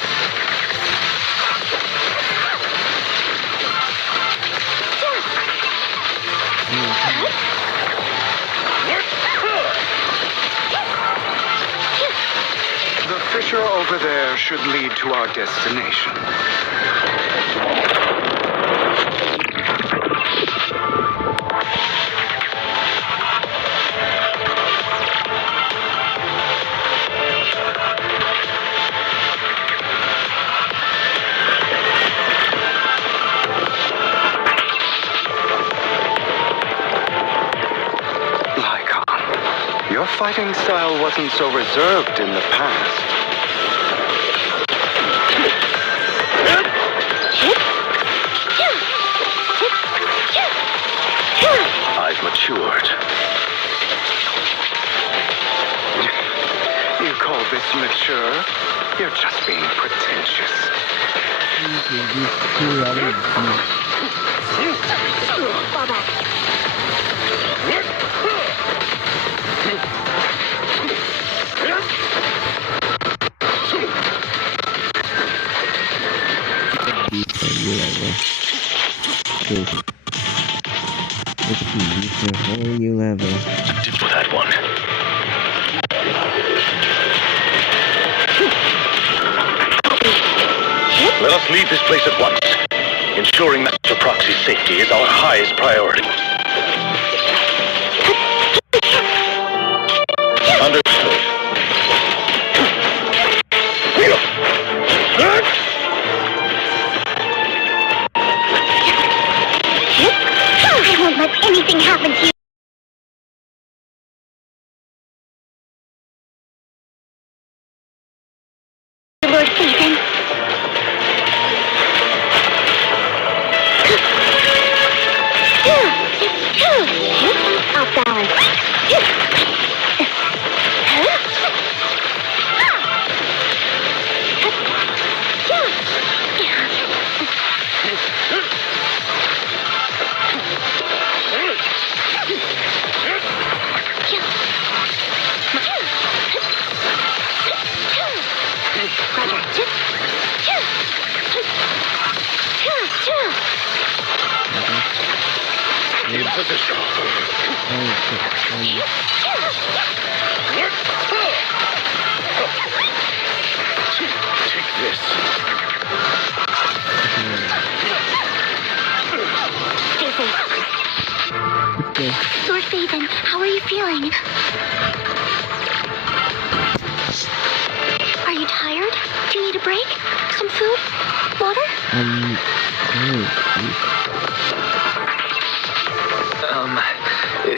The fissure over there should lead to our destination. Your fighting style wasn't so reserved in the past. I've matured. You call this mature. You're just being pretentious. Fall back. It's a whole new level. For that one. Let us leave this place at once. Ensuring Master Proxy's safety is our highest priority. Understood. I won't let anything happen to you. Lord Satan. Off balance. In position. Take this. Stay safe. Lord Phaethon, how are you feeling? Are you tired? Do you need a break? Some food? Water?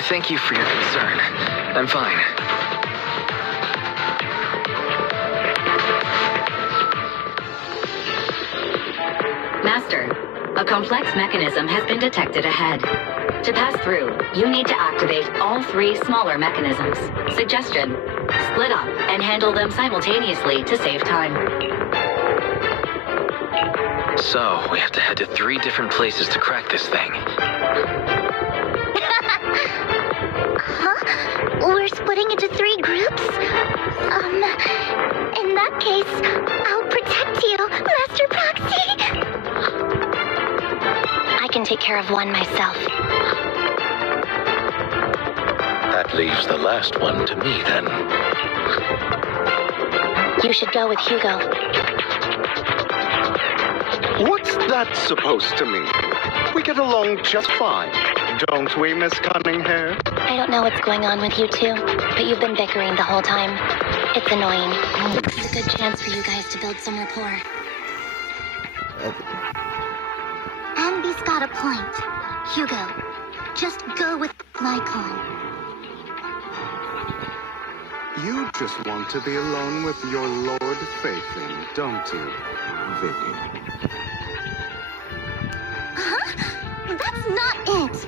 Thank you for your concern. I'm fine. Master, a complex mechanism has been detected ahead. To pass through, you need to activate all 3 smaller mechanisms. Suggestion: split up and handle them simultaneously to save time. So, we have to head to 3 different places to crack this thing. Huh? We're splitting into 3 groups? In that case, I'll protect you, Master Proxy. I can take care of one myself. That leaves the last one to me, then. You should go with Hugo. What's that supposed to mean? We get along just fine, don't we, Miss Cunninghair? I don't know what's going on with you two, but you've been bickering the whole time. It's annoying. This is a good chance for you guys to build some rapport. Ambi's got a point. Hugo, just go with Lycon. You just want to be alone with your Lord Phaethon, don't you, Vicky? Huh? That's not it!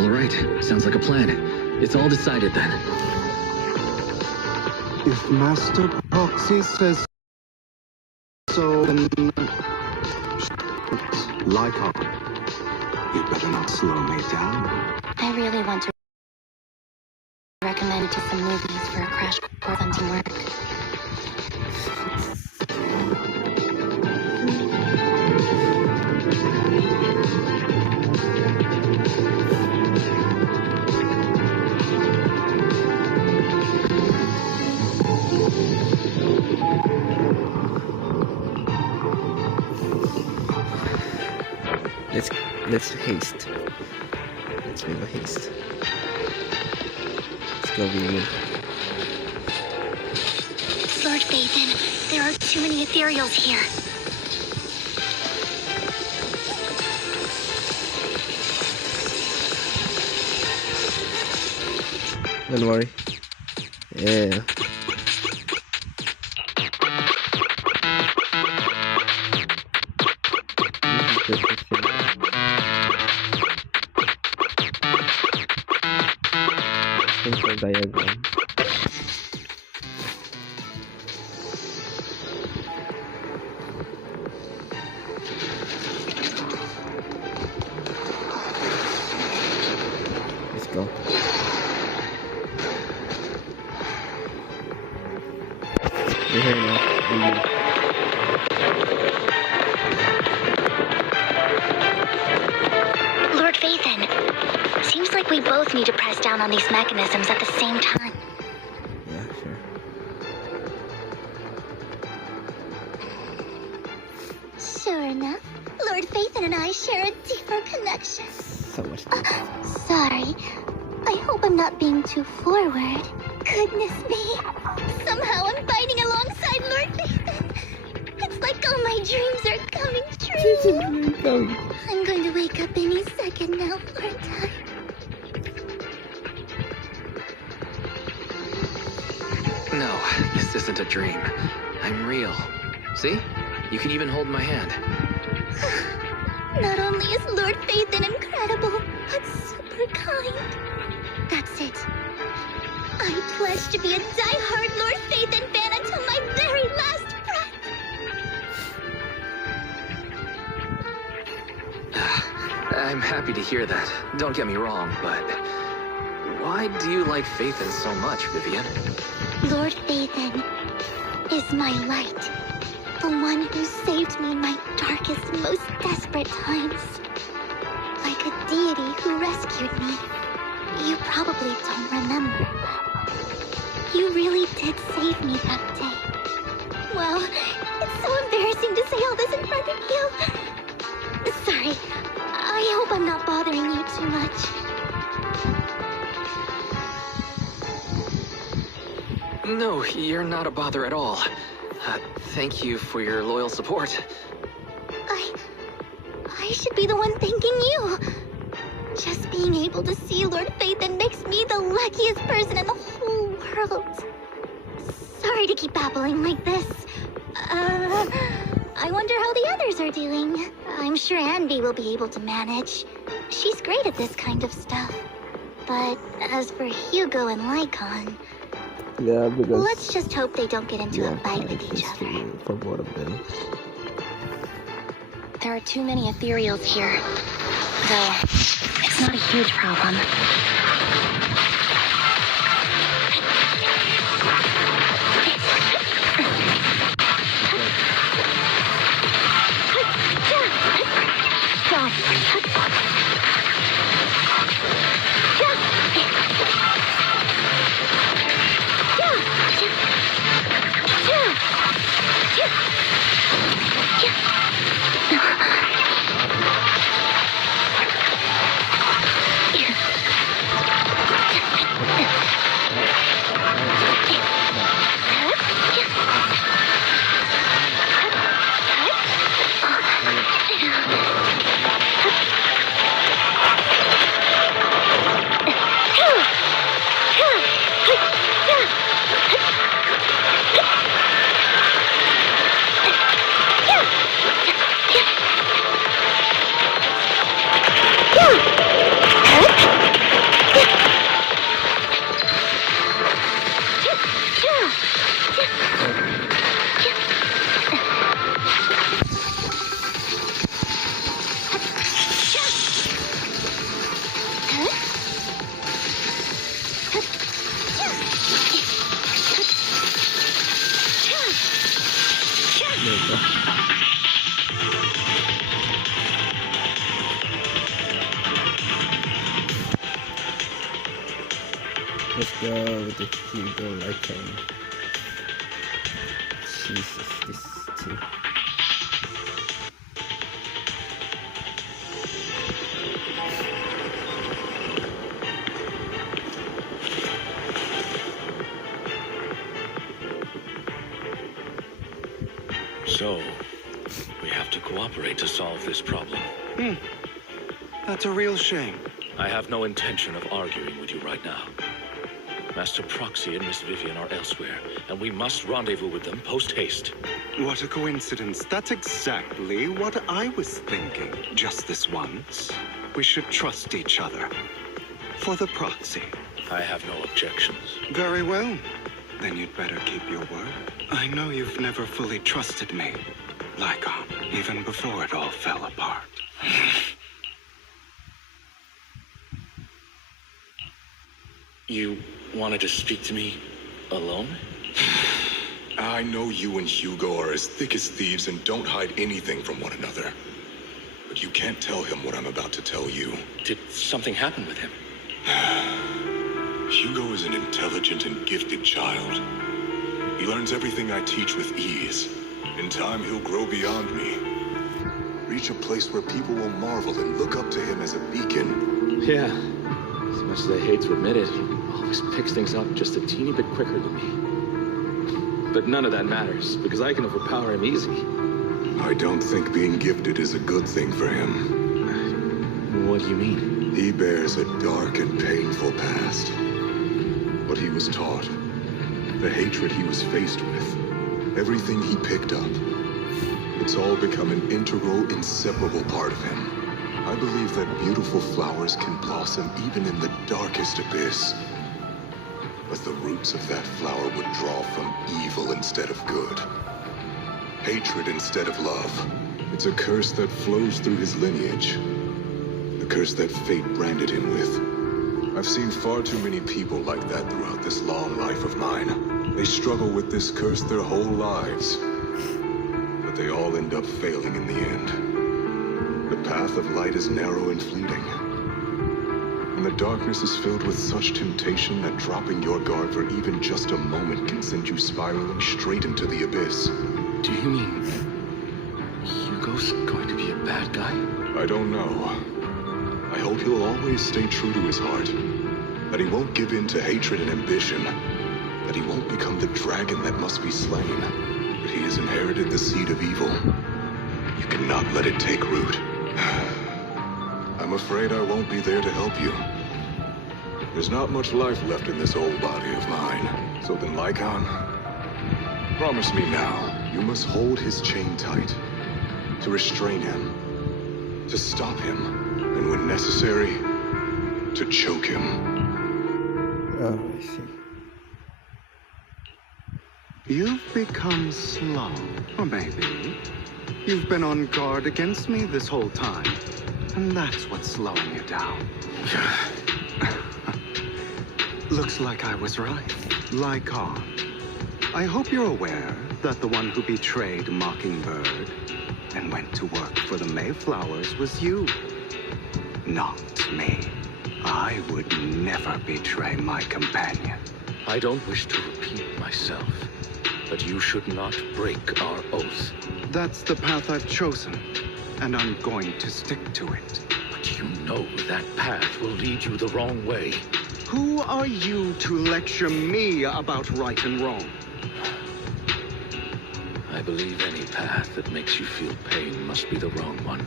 All right, sounds like a plan. It's all decided then. If Master Proxy says so, then... Lycon, you better not slow me down. I really want to recommend to some movies for a crash course on teamwork. Let's haste. Let's make a haste. Let's go, Vivian. Lord Phaethon, there are too many ethereals here. Don't worry. Yeah. Diagram. You're here now. Lord Vathan, seems like we both need to press down on these mechanisms at the same time. Yeah, sure. Sure enough, Lord Vathan and I share a deeper connection. So much deeper. Sorry. I hope I'm not being too forward. Goodness me. Somehow I'm fighting alongside Lord Vathan. It's like all my dreams are coming true. I'm going to wake up any second now, aren't I? No, this isn't a dream. I'm real. See? You can even hold my hand. Not only is Lord Vathan incredible, but super kind. That's it. I pledge to be a die-hard Lord Vathan fan until my very last breath. I'm happy to hear that. Don't get me wrong, but why do you like Vathan so much, Vivian? Lord Vathan is my light. The one who saved me in my darkest, most desperate times. Like a deity who rescued me. You probably don't remember. You really did save me that day. Well, it's so embarrassing to say all this in front of you. Sorry. I hope I'm not bothering you too much. No, you're not a bother at all. Thank you for your loyal support. I should be the one thanking you. Just being able to see Lord Vathan makes me the luckiest person in the whole world. Sorry to keep babbling like this. I wonder how the others are doing. I'm sure Anby will be able to manage. She's great at this kind of stuff. But as for Hugo and Lycon, yeah, because let's just hope they don't get into a fight with each other. For both of them. There are too many ethereals here. Though, it's not a huge problem. Let's go with the Hugo Lycon. Jesus, this is too. So, we have to cooperate to solve this problem. That's a real shame. I have no intention of arguing with you right now. Master Proxy and Miss Vivian are elsewhere, and we must rendezvous with them post-haste. What a coincidence. That's exactly what I was thinking. Just this once, we should trust each other. For the Proxy. I have no objections. Very well. Then you'd better keep your word. I know you've never fully trusted me, Lycon, even before it all fell apart. You wanted to speak to me alone? I know you and Hugo are as thick as thieves and don't hide anything from one another. But you can't tell him what I'm about to tell you. Did something happen with him? Hugo is an intelligent and gifted child. He learns everything I teach with ease. In time, he'll grow beyond me. Reach a place where people will marvel and look up to him as a beacon. Yeah. As much as I hate to admit it, he always picks things up just a teeny bit quicker than me. But none of that matters, because I can overpower him easy. I don't think being gifted is a good thing for him. What do you mean? He bears a dark and painful past. What he was taught, the hatred he was faced with, everything he picked up, it's all become an integral, inseparable part of him. I believe that beautiful flowers can blossom even in the darkest abyss. But the roots of that flower would draw from evil instead of good. Hatred instead of love. It's a curse that flows through his lineage. A curse that fate branded him with. I've seen far too many people like that throughout this long life of mine. They struggle with this curse their whole lives. But they all end up failing in the end. The path of light is narrow and fleeting. And the darkness is filled with such temptation that dropping your guard for even just a moment can send you spiraling straight into the abyss. Do you mean Hugo's going to be a bad guy? I don't know. I hope he'll always stay true to his heart. That he won't give in to hatred and ambition. That he won't become the dragon that must be slain. But he has inherited the seed of evil. You cannot let it take root. I'm afraid I won't be there to help you. There's not much life left in this old body of mine. So then, Lycon, promise me now, you must hold his chain tight. To restrain him. To stop him. And when necessary, to choke him. Oh, I see. You've become slow. Or maybe you've been on guard against me this whole time. And that's what's slowing you down. Looks like I was right. Lycon. I hope you're aware that the one who betrayed Mockingbird and went to work for the Mayflowers was you. Not me. I would never betray my companion. I don't wish to repeat myself, but you should not break our oath. That's the path I've chosen, and I'm going to stick to it. But you know that path will lead you the wrong way. Who are you to lecture me about right and wrong? I believe any path that makes you feel pain must be the wrong one.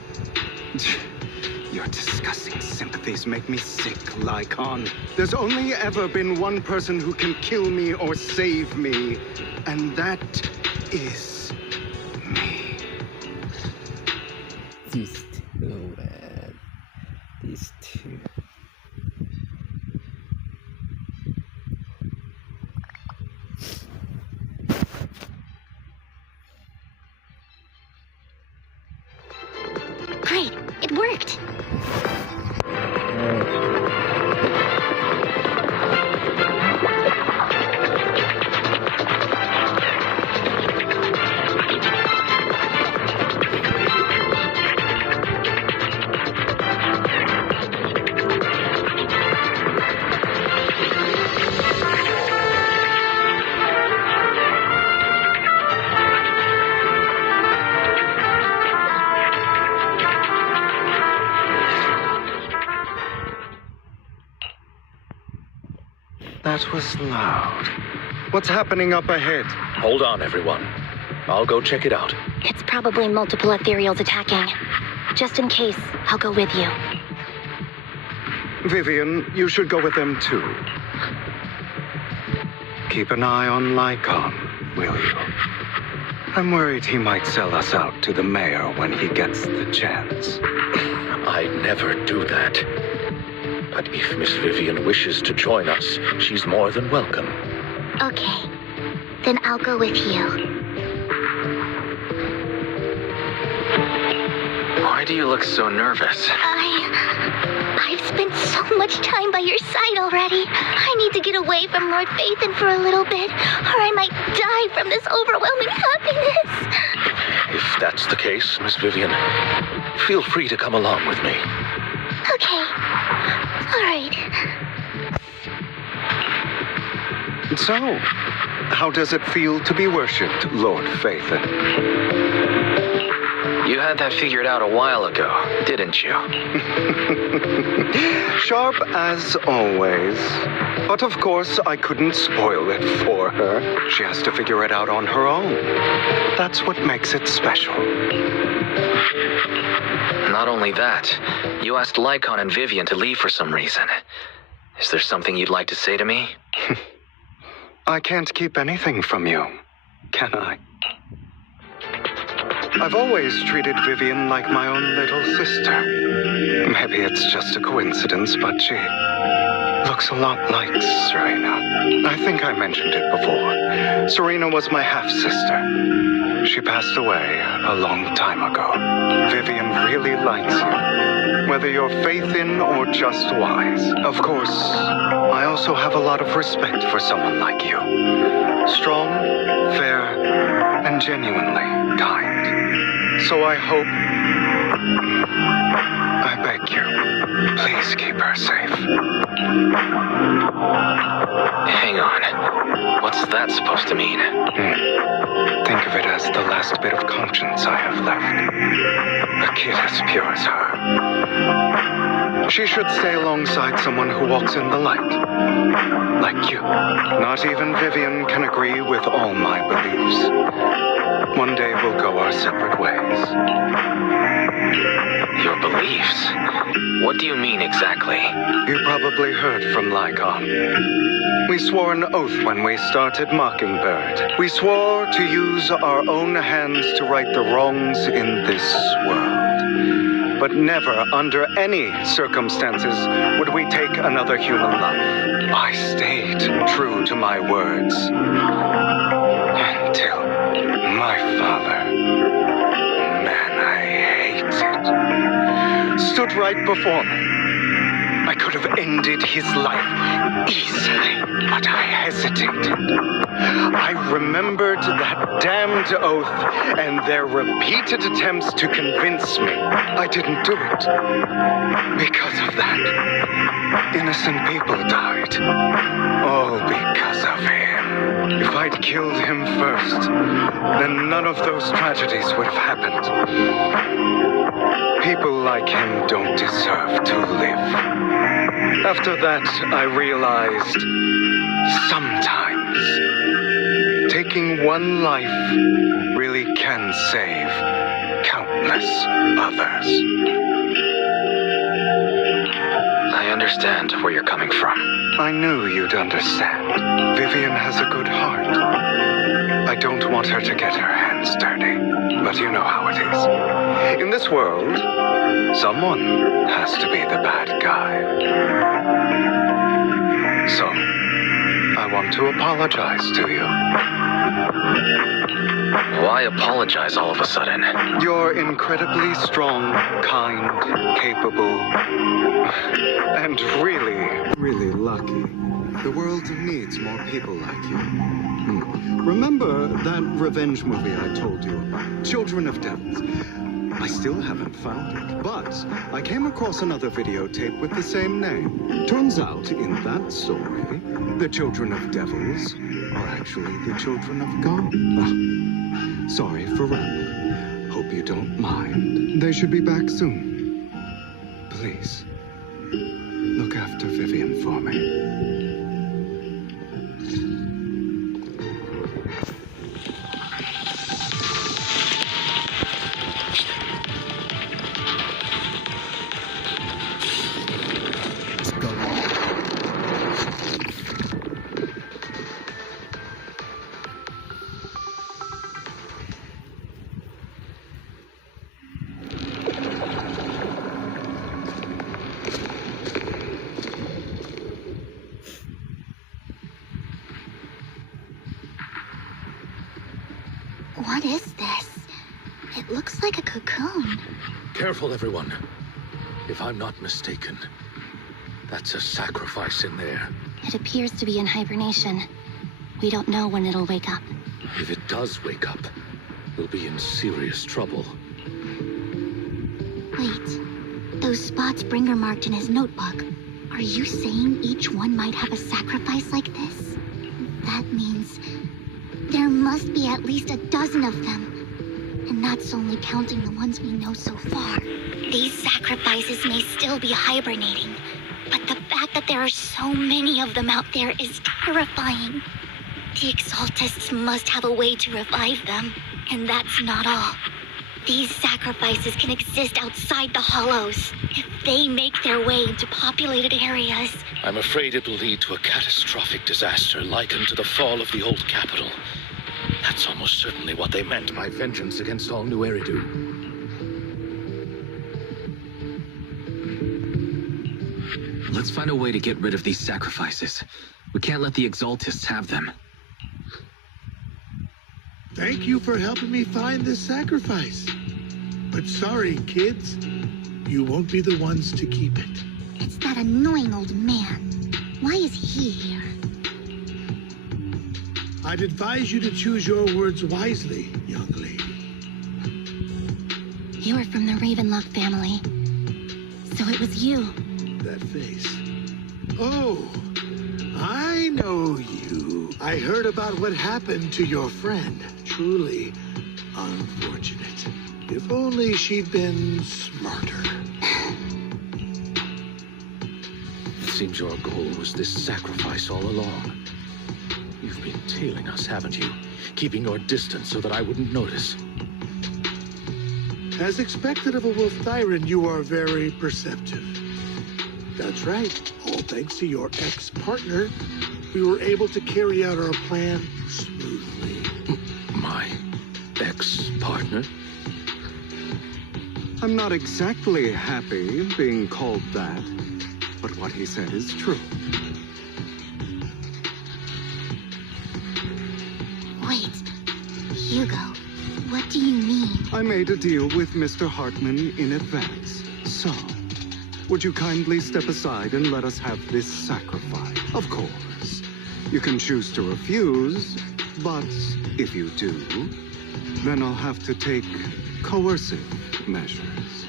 Your disgusting sympathies make me sick, Lycon. There's only ever been one person who can kill me or save me, and that is me. These two, man. These two. Great, it worked. That was loud. What's happening up ahead? Hold on, everyone. I'll go check it out. It's probably multiple ethereals attacking. Just in case, I'll go with you. Vivian, you should go with them too. Keep an eye on Lycon, will you? I'm worried he might sell us out to the mayor when he gets the chance. I'd never do that. But if Miss Vivian wishes to join us, she's more than welcome. Okay. Then I'll go with you. Why do you look so nervous? I've spent so much time by your side already. I need to get away from Lord Phaethon for a little bit, or I might die from from this overwhelming happiness. If that's the case, Miss Vivian, feel free to come along with me. Okay. All right. So, how does it feel to be worshipped, Lord Phaethon? You had that figured out a while ago, didn't you? Sharp as always. But of course, I couldn't spoil it for her. She has to figure it out on her own. That's what makes it special. Not only that, you asked Lycon and Vivian to leave for some reason. Is there something you'd like to say to me? I can't keep anything from you, can I? I've always treated Vivian like my own little sister. Maybe it's just a coincidence, but she looks a lot like Serena. I think I mentioned it before. Serena was my half-sister. She passed away a long time ago. Vivian really likes you, whether you're Phaethon or just wise. Of course, I also have a lot of respect for someone like you. Strong, fair, and genuinely kind. So I hope... I beg you, please keep her safe. Hang on. What's that supposed to mean? Think of it as the last bit of conscience I have left. A kid as pure as her. She should stay alongside someone who walks in the light. Like you. Not even Vivian can agree with all my beliefs. One day we'll go our separate ways. Your beliefs? What do you mean exactly? You probably heard from Lycon. We swore an oath when we started Mockingbird. We swore to use our own hands to right the wrongs in this world. But never, under any circumstances, would we take another human life. I stayed true to my words. Until my father, man, I hate it, stood right before me. I could have ended his life easily, but I hesitated. I remembered that damned oath and their repeated attempts to convince me I didn't do it. Because of that, innocent people died. All because of him. If I'd killed him first, then none of those tragedies would have happened. People like him don't deserve to live. After that, I realized sometimes taking one life really can save countless others. I understand where you're coming from. I knew you'd understand. Vivian has a good heart. I don't want her to get her hands dirty, but you know how it is. In this world, someone has to be the bad guy. So, I want to apologize to you. Why apologize all of a sudden? You're incredibly strong, kind, capable, and really lucky. The world needs more people like you. Remember that revenge movie I told you about? Children of Devils. I still haven't found it, but I came across another videotape with the same name. Turns out, in that story, the children of devils are actually the children of God. Sorry for rambling. Hope you don't mind. They should be back soon. Please, look after Vivian for me. What is this? It looks like a cocoon. Careful, everyone. If I'm not mistaken, that's a sacrifice in there. It appears to be in hibernation. We don't know when it'll wake up. If it does wake up, we'll be in serious trouble. Wait, those spots Bringer marked in his notebook. Are you saying each one might have a sacrifice like this? That means there must be at least a dozen of them. And that's only counting the ones we know so far. These sacrifices may still be hibernating, but the fact that there are so many of them out there is terrifying. The Exaltists must have a way to revive them, and that's not all. These sacrifices can exist outside the Hollows. If they make their way into populated areas... I'm afraid it will lead to a catastrophic disaster likened to the fall of the old capital. That's almost certainly what they meant by vengeance against all New Eridu. Let's find a way to get rid of these sacrifices. We can't let the Exaltists have them. Thank you for helping me find this sacrifice. But sorry, kids. You won't be the ones to keep it. It's that annoying old man. Why is he here? I'd advise you to choose your words wisely, young lady. You are from the Ravenlock family. So it was you. That face. Oh, I know you. I heard about what happened to your friend. Truly unfortunate. If only she'd been smarter. It seems your goal was this sacrifice all along. You've been tailing us, haven't you? Keeping your distance so that I wouldn't notice. As expected of a wolf tyrant, you are very perceptive. That's right. All thanks to your ex-partner, we were able to carry out our plan smoothly. My ex-partner? I'm not exactly happy being called that, but what he said is true. Wait, Hugo, what do you mean? I made a deal with Mr. Hartman in advance. So, would you kindly step aside and let us have this sacrifice? Of course, you can choose to refuse, but if you do, then I'll have to take coercive measures.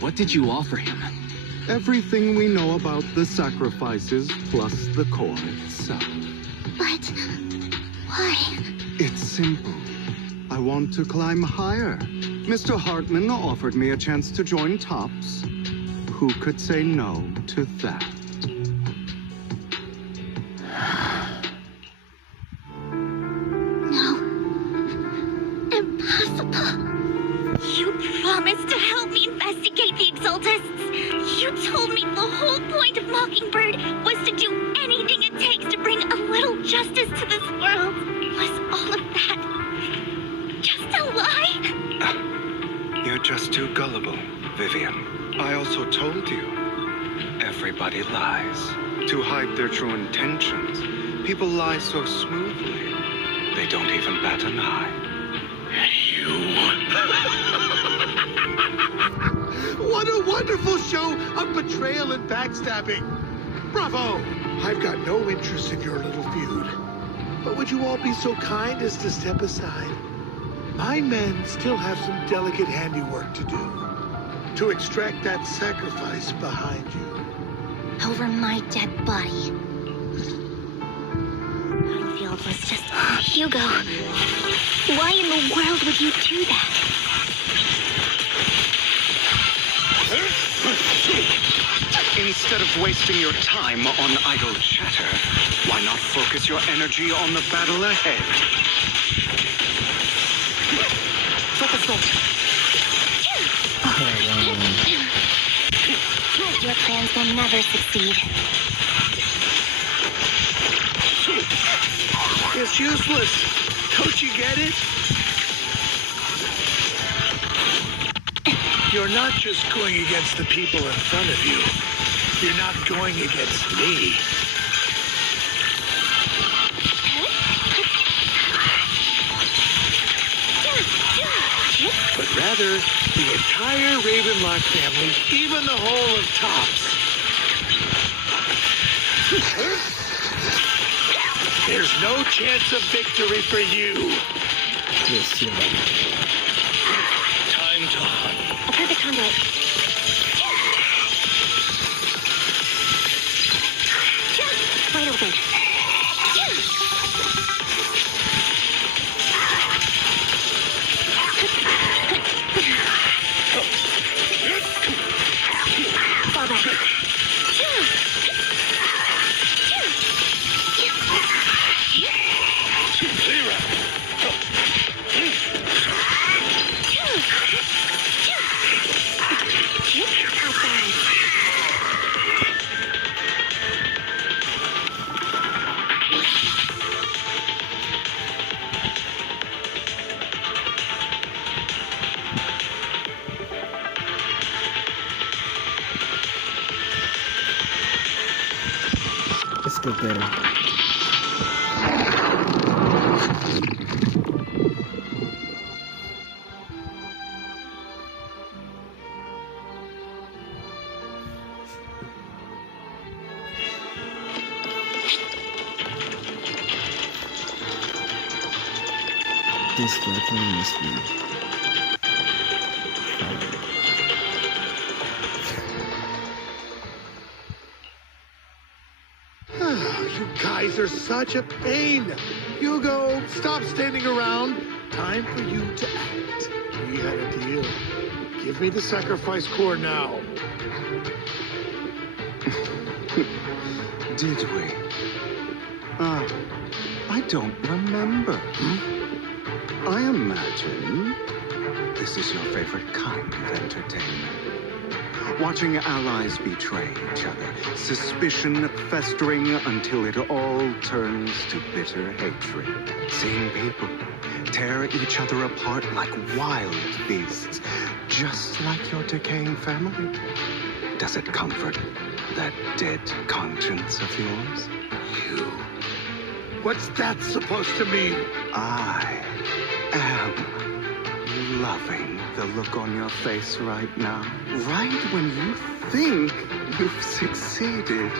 What did you offer him? Everything we know about the sacrifices plus the core itself. But why? It's simple. I want to climb higher. Mr. Hartman offered me a chance to join Tops. Who could say no to that? No. Impossible. You promised to help me investigate the Exaltists. You told me the whole point of Mockingbird was to do anything it takes to bring a little justice to this world. Was all of that just a lie? You're just too gullible, Vivian. I also told you, everybody lies. To hide their true intentions, people lie so smoothly, they don't even bat an eye. What a wonderful show of betrayal and backstabbing! Bravo! I've got no interest in your little feud. But would you all be so kind as to step aside? My men still have some delicate handiwork to do. To extract that sacrifice behind you. Over my dead body. Battlefield was just... Hugo, why in the world would you do that? Instead of wasting your time on idle chatter, why not focus your energy on the battle ahead? Your plans will never succeed. It's useless. Don't you get it? You're not just going against the people in front of you. You're not going against me. But rather, the entire Ravenlock family, even the whole of Tops. There's no chance of victory for you. Yes, you're right. Time to hunt. A perfect conduit. Wide open. Fall back. Let's go get him. This weapon must be You guys are such a pain. Hugo, stop standing around. Time for you to act. We had a deal. Give me the sacrifice core now. Did we? I don't remember. I imagine this is your favorite kind of entertainment. Watching allies betray each other, suspicion festering until it all turns to bitter hatred. Seeing people tear each other apart like wild beasts, just like your decaying family. Does it comfort that dead conscience of yours? You. What's that supposed to mean? I am loving the look on your face right now. Right when you think you've succeeded,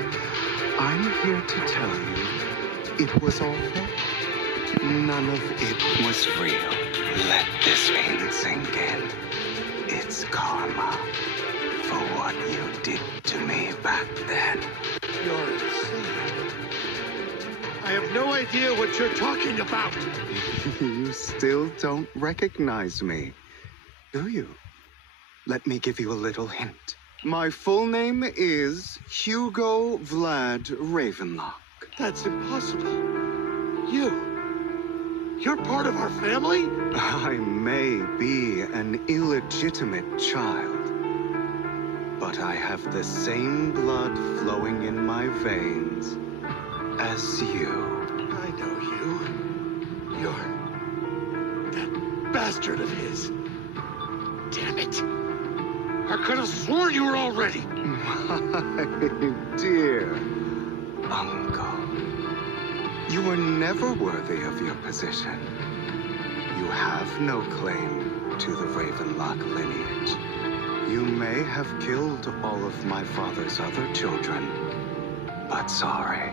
I'm here to tell you it was all fake. None of it was real. Let this pain sink in. It's karma for what you did to me back then. You're insane. I have no idea what you're talking about. You still don't recognize me, do you? Let me give you a little hint. My full name is Hugo Vlad Ravenlock. That's impossible. You're part of our family? I may be an illegitimate child, but I have the same blood flowing in my veins as you. I know you. You're that bastard of his. Damn it. I could have sworn you were already. My dear uncle, you were never worthy of your position. You have no claim to the Ravenlock lineage. You may have killed all of my father's other children, but sorry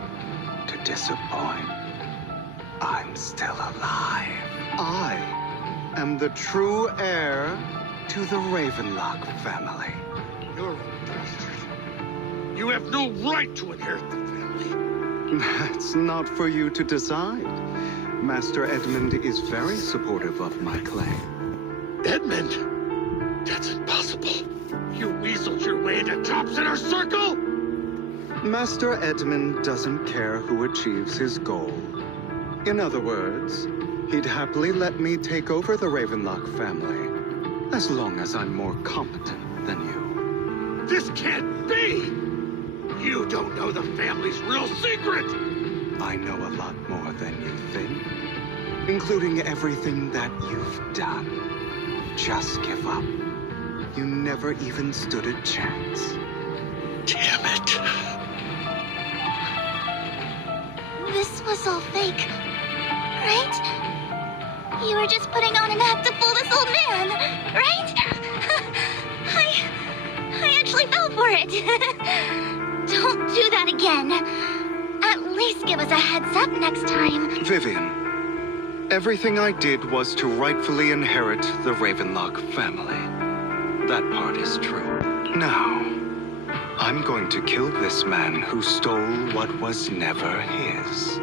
to disappoint. I'm still alive. I am the true heir to the Ravenlock family. You're a bastard. You have no right to inherit the family. That's not for you to decide. Master Edmund is very supportive of my claim. Edmund? That's impossible. You weaseled your way into Top Center Circle? Master Edmund doesn't care who achieves his goal. In other words, he'd happily let me take over the Ravenlock family, as long as I'm more competent than you. This can't be! You don't know the family's real secret! I know a lot more than you think, including everything that you've done. Just give up. You never even stood a chance. Damn it. This was all fake, right? You were just putting on an act to fool this old man, right? I actually fell for it. Don't do that again. At least give us a heads up next time. Vivian, everything I did was to rightfully inherit the Ravenlock family. That part is true. Now, I'm going to kill this man who stole what was never his.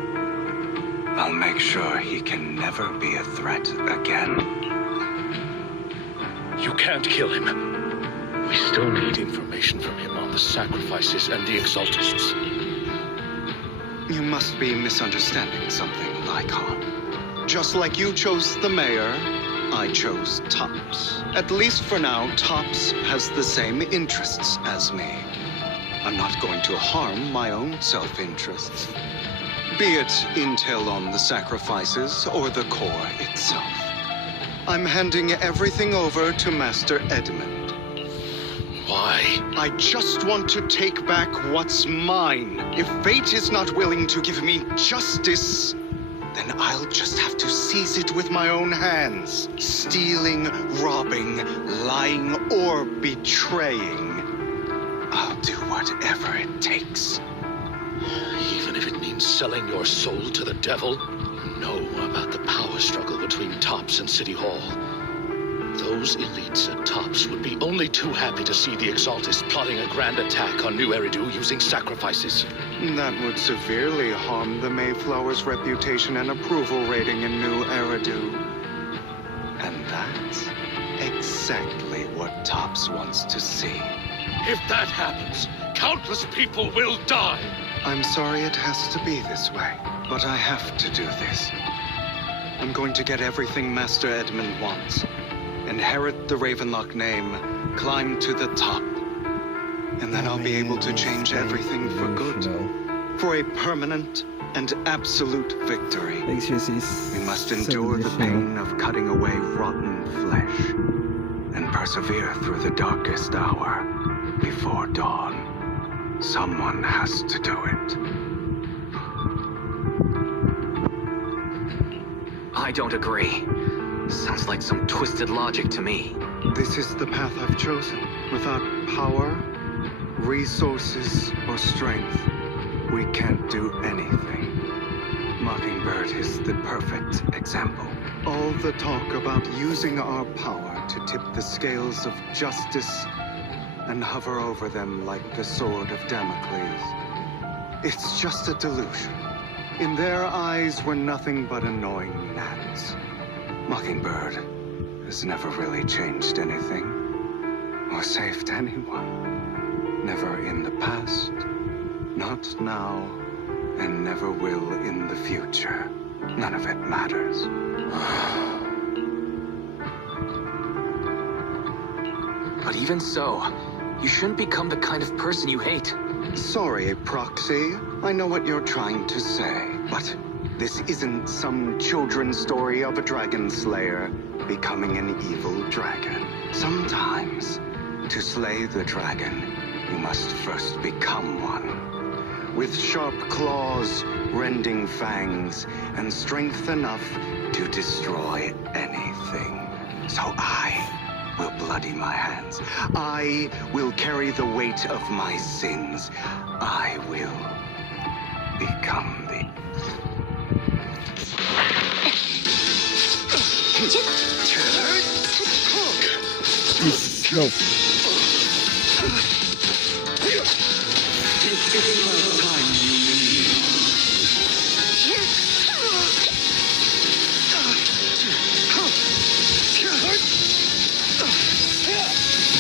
I'll make sure he can never be a threat again. You can't kill him. We still need information from him on the sacrifices and the Exaltists. You must be misunderstanding something, Lycon. Just like you chose the mayor, I chose Tops. At least for now, Tops has the same interests as me. I'm not going to harm my own self-interests. Be it intel on the sacrifices or the core itself. I'm handing everything over to Master Edmund. Why? I just want to take back what's mine. If fate is not willing to give me justice, then I'll just have to seize it with my own hands. Stealing, robbing, lying, or betraying. I'll do whatever it takes. Even if it means selling your soul to the devil? You know about the power struggle between Tops and City Hall. Those elites at Tops would be only too happy to see the Exaltists plotting a grand attack on New Eridu using sacrifices. That would severely harm the Mayflower's reputation and approval rating in New Eridu. And that's exactly what Tops wants to see. If that happens, countless people will die. I'm sorry it has to be this way, but I have to do this. I'm going to get everything Master Edmund wants. Inherit the Ravenlock name, climb to the top. And then I'll be able to change everything for good. For a permanent and absolute victory. We must endure the pain of cutting away rotten flesh and persevere through the darkest hour before dawn. Someone has to do it. I don't agree. Sounds like some twisted logic to me. This is the path I've chosen. Without power, resources, or strength, we can't do anything. Mockingbird is the perfect example. All the talk about using our power to tip the scales of justice and hover over them like the sword of Damocles. It's just a delusion. In their eyes, we're nothing but annoying gnats. Mockingbird has never really changed anything or saved anyone. Never in the past, not now, and never will in the future. None of it matters. But even so, you shouldn't become the kind of person you hate. Sorry, Proxy. I know what you're trying to say, but this isn't some children's story of a dragon slayer becoming an evil dragon. Sometimes, to slay the dragon, you must first become one. With sharp claws, rending fangs, and strength enough to destroy anything. So I will bloody my hands. I will carry the weight of my sins. I will become the... No.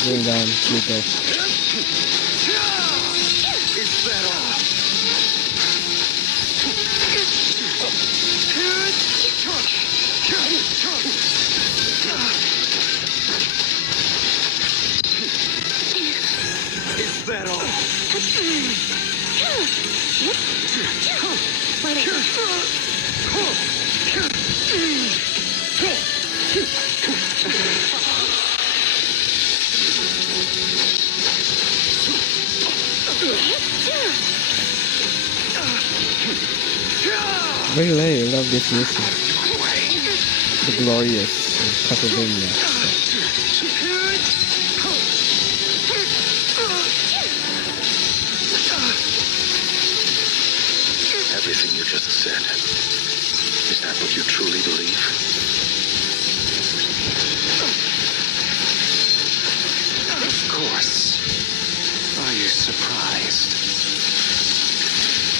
Going down, Pluto. Is that all? Is that all? Really, I love this music. The glorious Castlevania. said. Is that what you truly believe? Of course. Are you surprised?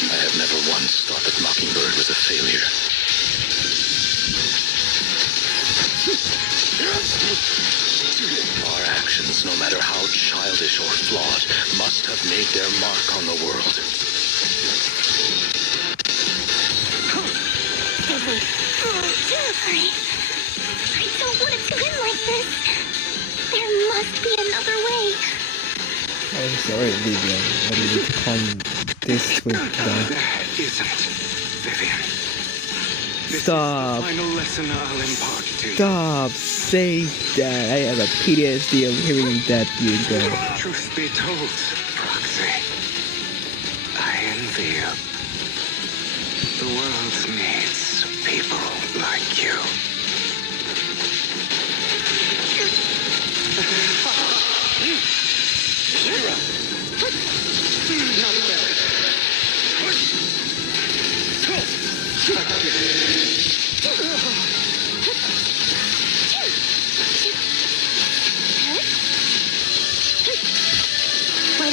I have never once thought that Mockingbird was a failure. Our actions, no matter how childish or flawed, must have made their mark on the world. Terrifying. I don't want it to end like this. There must be another way. I'm sorry, Vivian. I need to calm this with There isn't, Vivian. This Stop. is the final lesson I'll impart to you. Stop. Say that. I have a PTSD of hearing that, you go. Truth be told, Proxy, I envy you. The world needs people like you.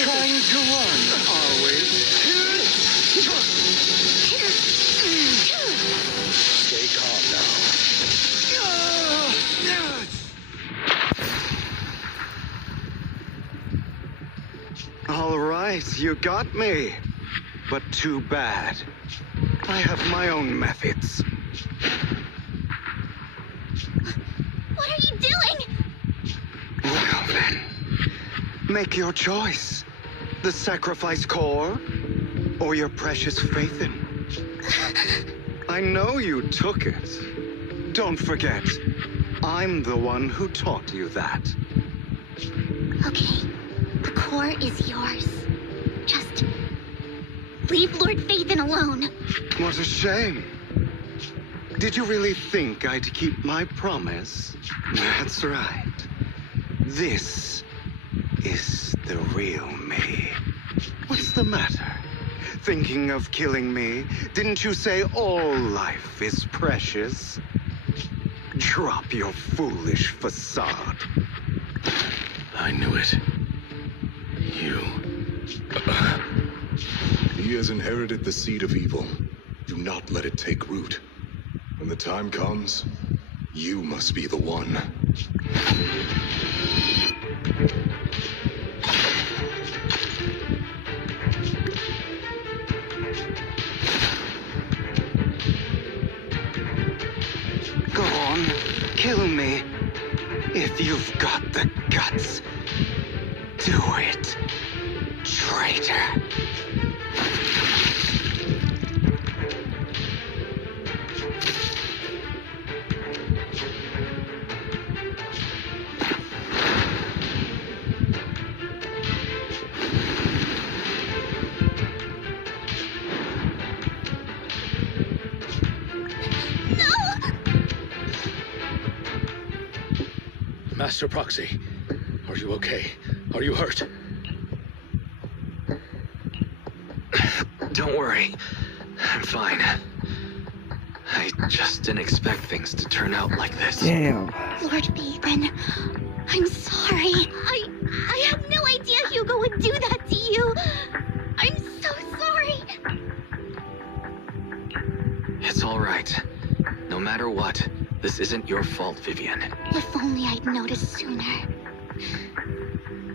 Trying to run, are we? Stay calm now. All right, you got me. But too bad. I have my own methods. What are you doing? Well then, make your choice. The sacrifice core, or your precious faith-in. I know you took it. Don't forget, I'm the one who taught you that. Okay, the core is yours. Just leave Lord Phaethon alone. What a shame. Did you really think I'd keep my promise? That's right. This is the real me. What's the matter? Thinking of killing me? Didn't you say all life is precious? Drop your foolish facade. I knew it. You. He has inherited the seed of evil. Do not let it take root. When the time comes, you must be the one. Go on, kill me. If you've got the guts, do it, traitor. Master Proxy, are you okay? Are you hurt? Don't worry. I'm fine. I just didn't expect things to turn out like this. Damn. Lord Phaethon, I'm sorry. I have no idea Hugo would do that to you. I'm so sorry. It's all right. No matter what, this isn't your fault, Vivian. If only I'd noticed sooner.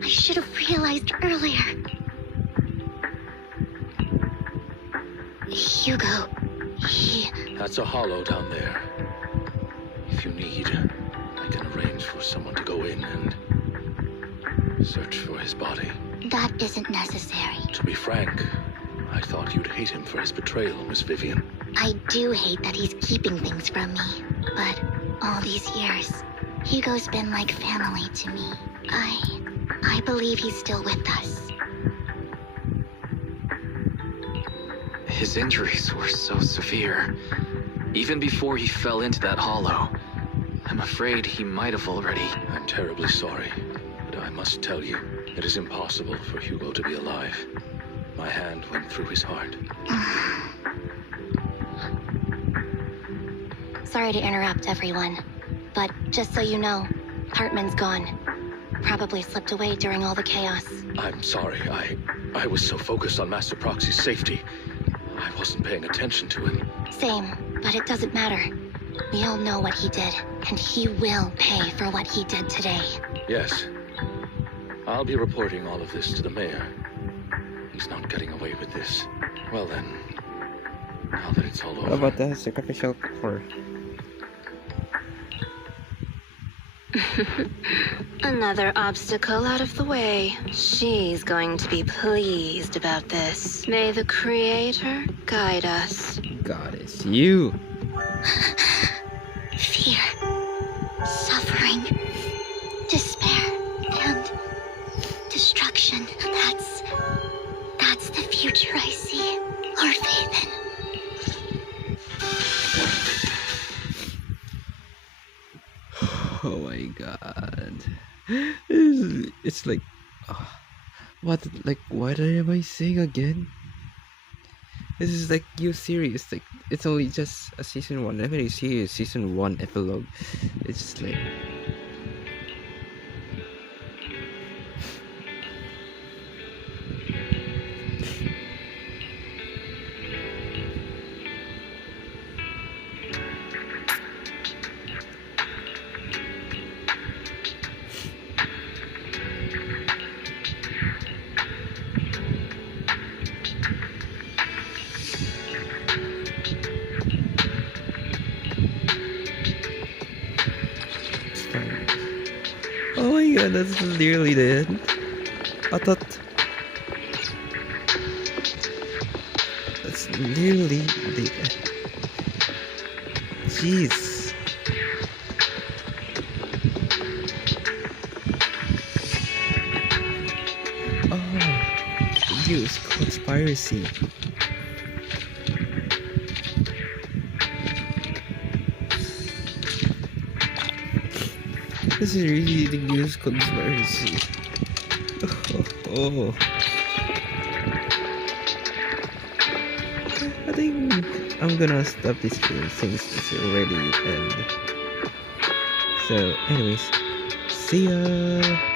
I should have realized earlier. Hugo, That's a hollow down there. If you need, I can arrange for someone to go in and search for his body. That isn't necessary. To be frank, I thought you'd hate him for his betrayal, Miss Vivian. I do hate that he's keeping things from me, but all these years, Hugo's been like family to me. I believe he's still with us. His injuries were so severe. Even before he fell into that hollow. I'm afraid he might have already... I'm terribly sorry, but I must tell you, it is impossible for Hugo to be alive. My hand went through his heart. sorry to interrupt everyone, but just so you know, Hartman's gone. Probably slipped away during all the chaos. I'm sorry. I was so focused on Master Proxy's safety. I wasn't paying attention to him. Same, but it doesn't matter. We all know what he did, and he will pay for what he did today. Yes. I'll be reporting all of this to the mayor. He's not getting away with this. Well then, now that it's all over... How about the sacrificial core? Another obstacle out of the way. She's going to be pleased about this. May the Creator guide us. Goddess, you! Fear, suffering, despair, and destruction. That's the future I see. Lord Faithen. Oh my god. It's like... what am I saying again? This is like new series. Like, it's only just a season 1. Every series, season 1 epilogue. It's just like... oh my god, that's literally the end. I thought... that's literally the end. Jeez. Oh, use conspiracy. This is really the news conspiracy. Oh. I think I'm gonna stop this video since it's already end. So anyways, see ya!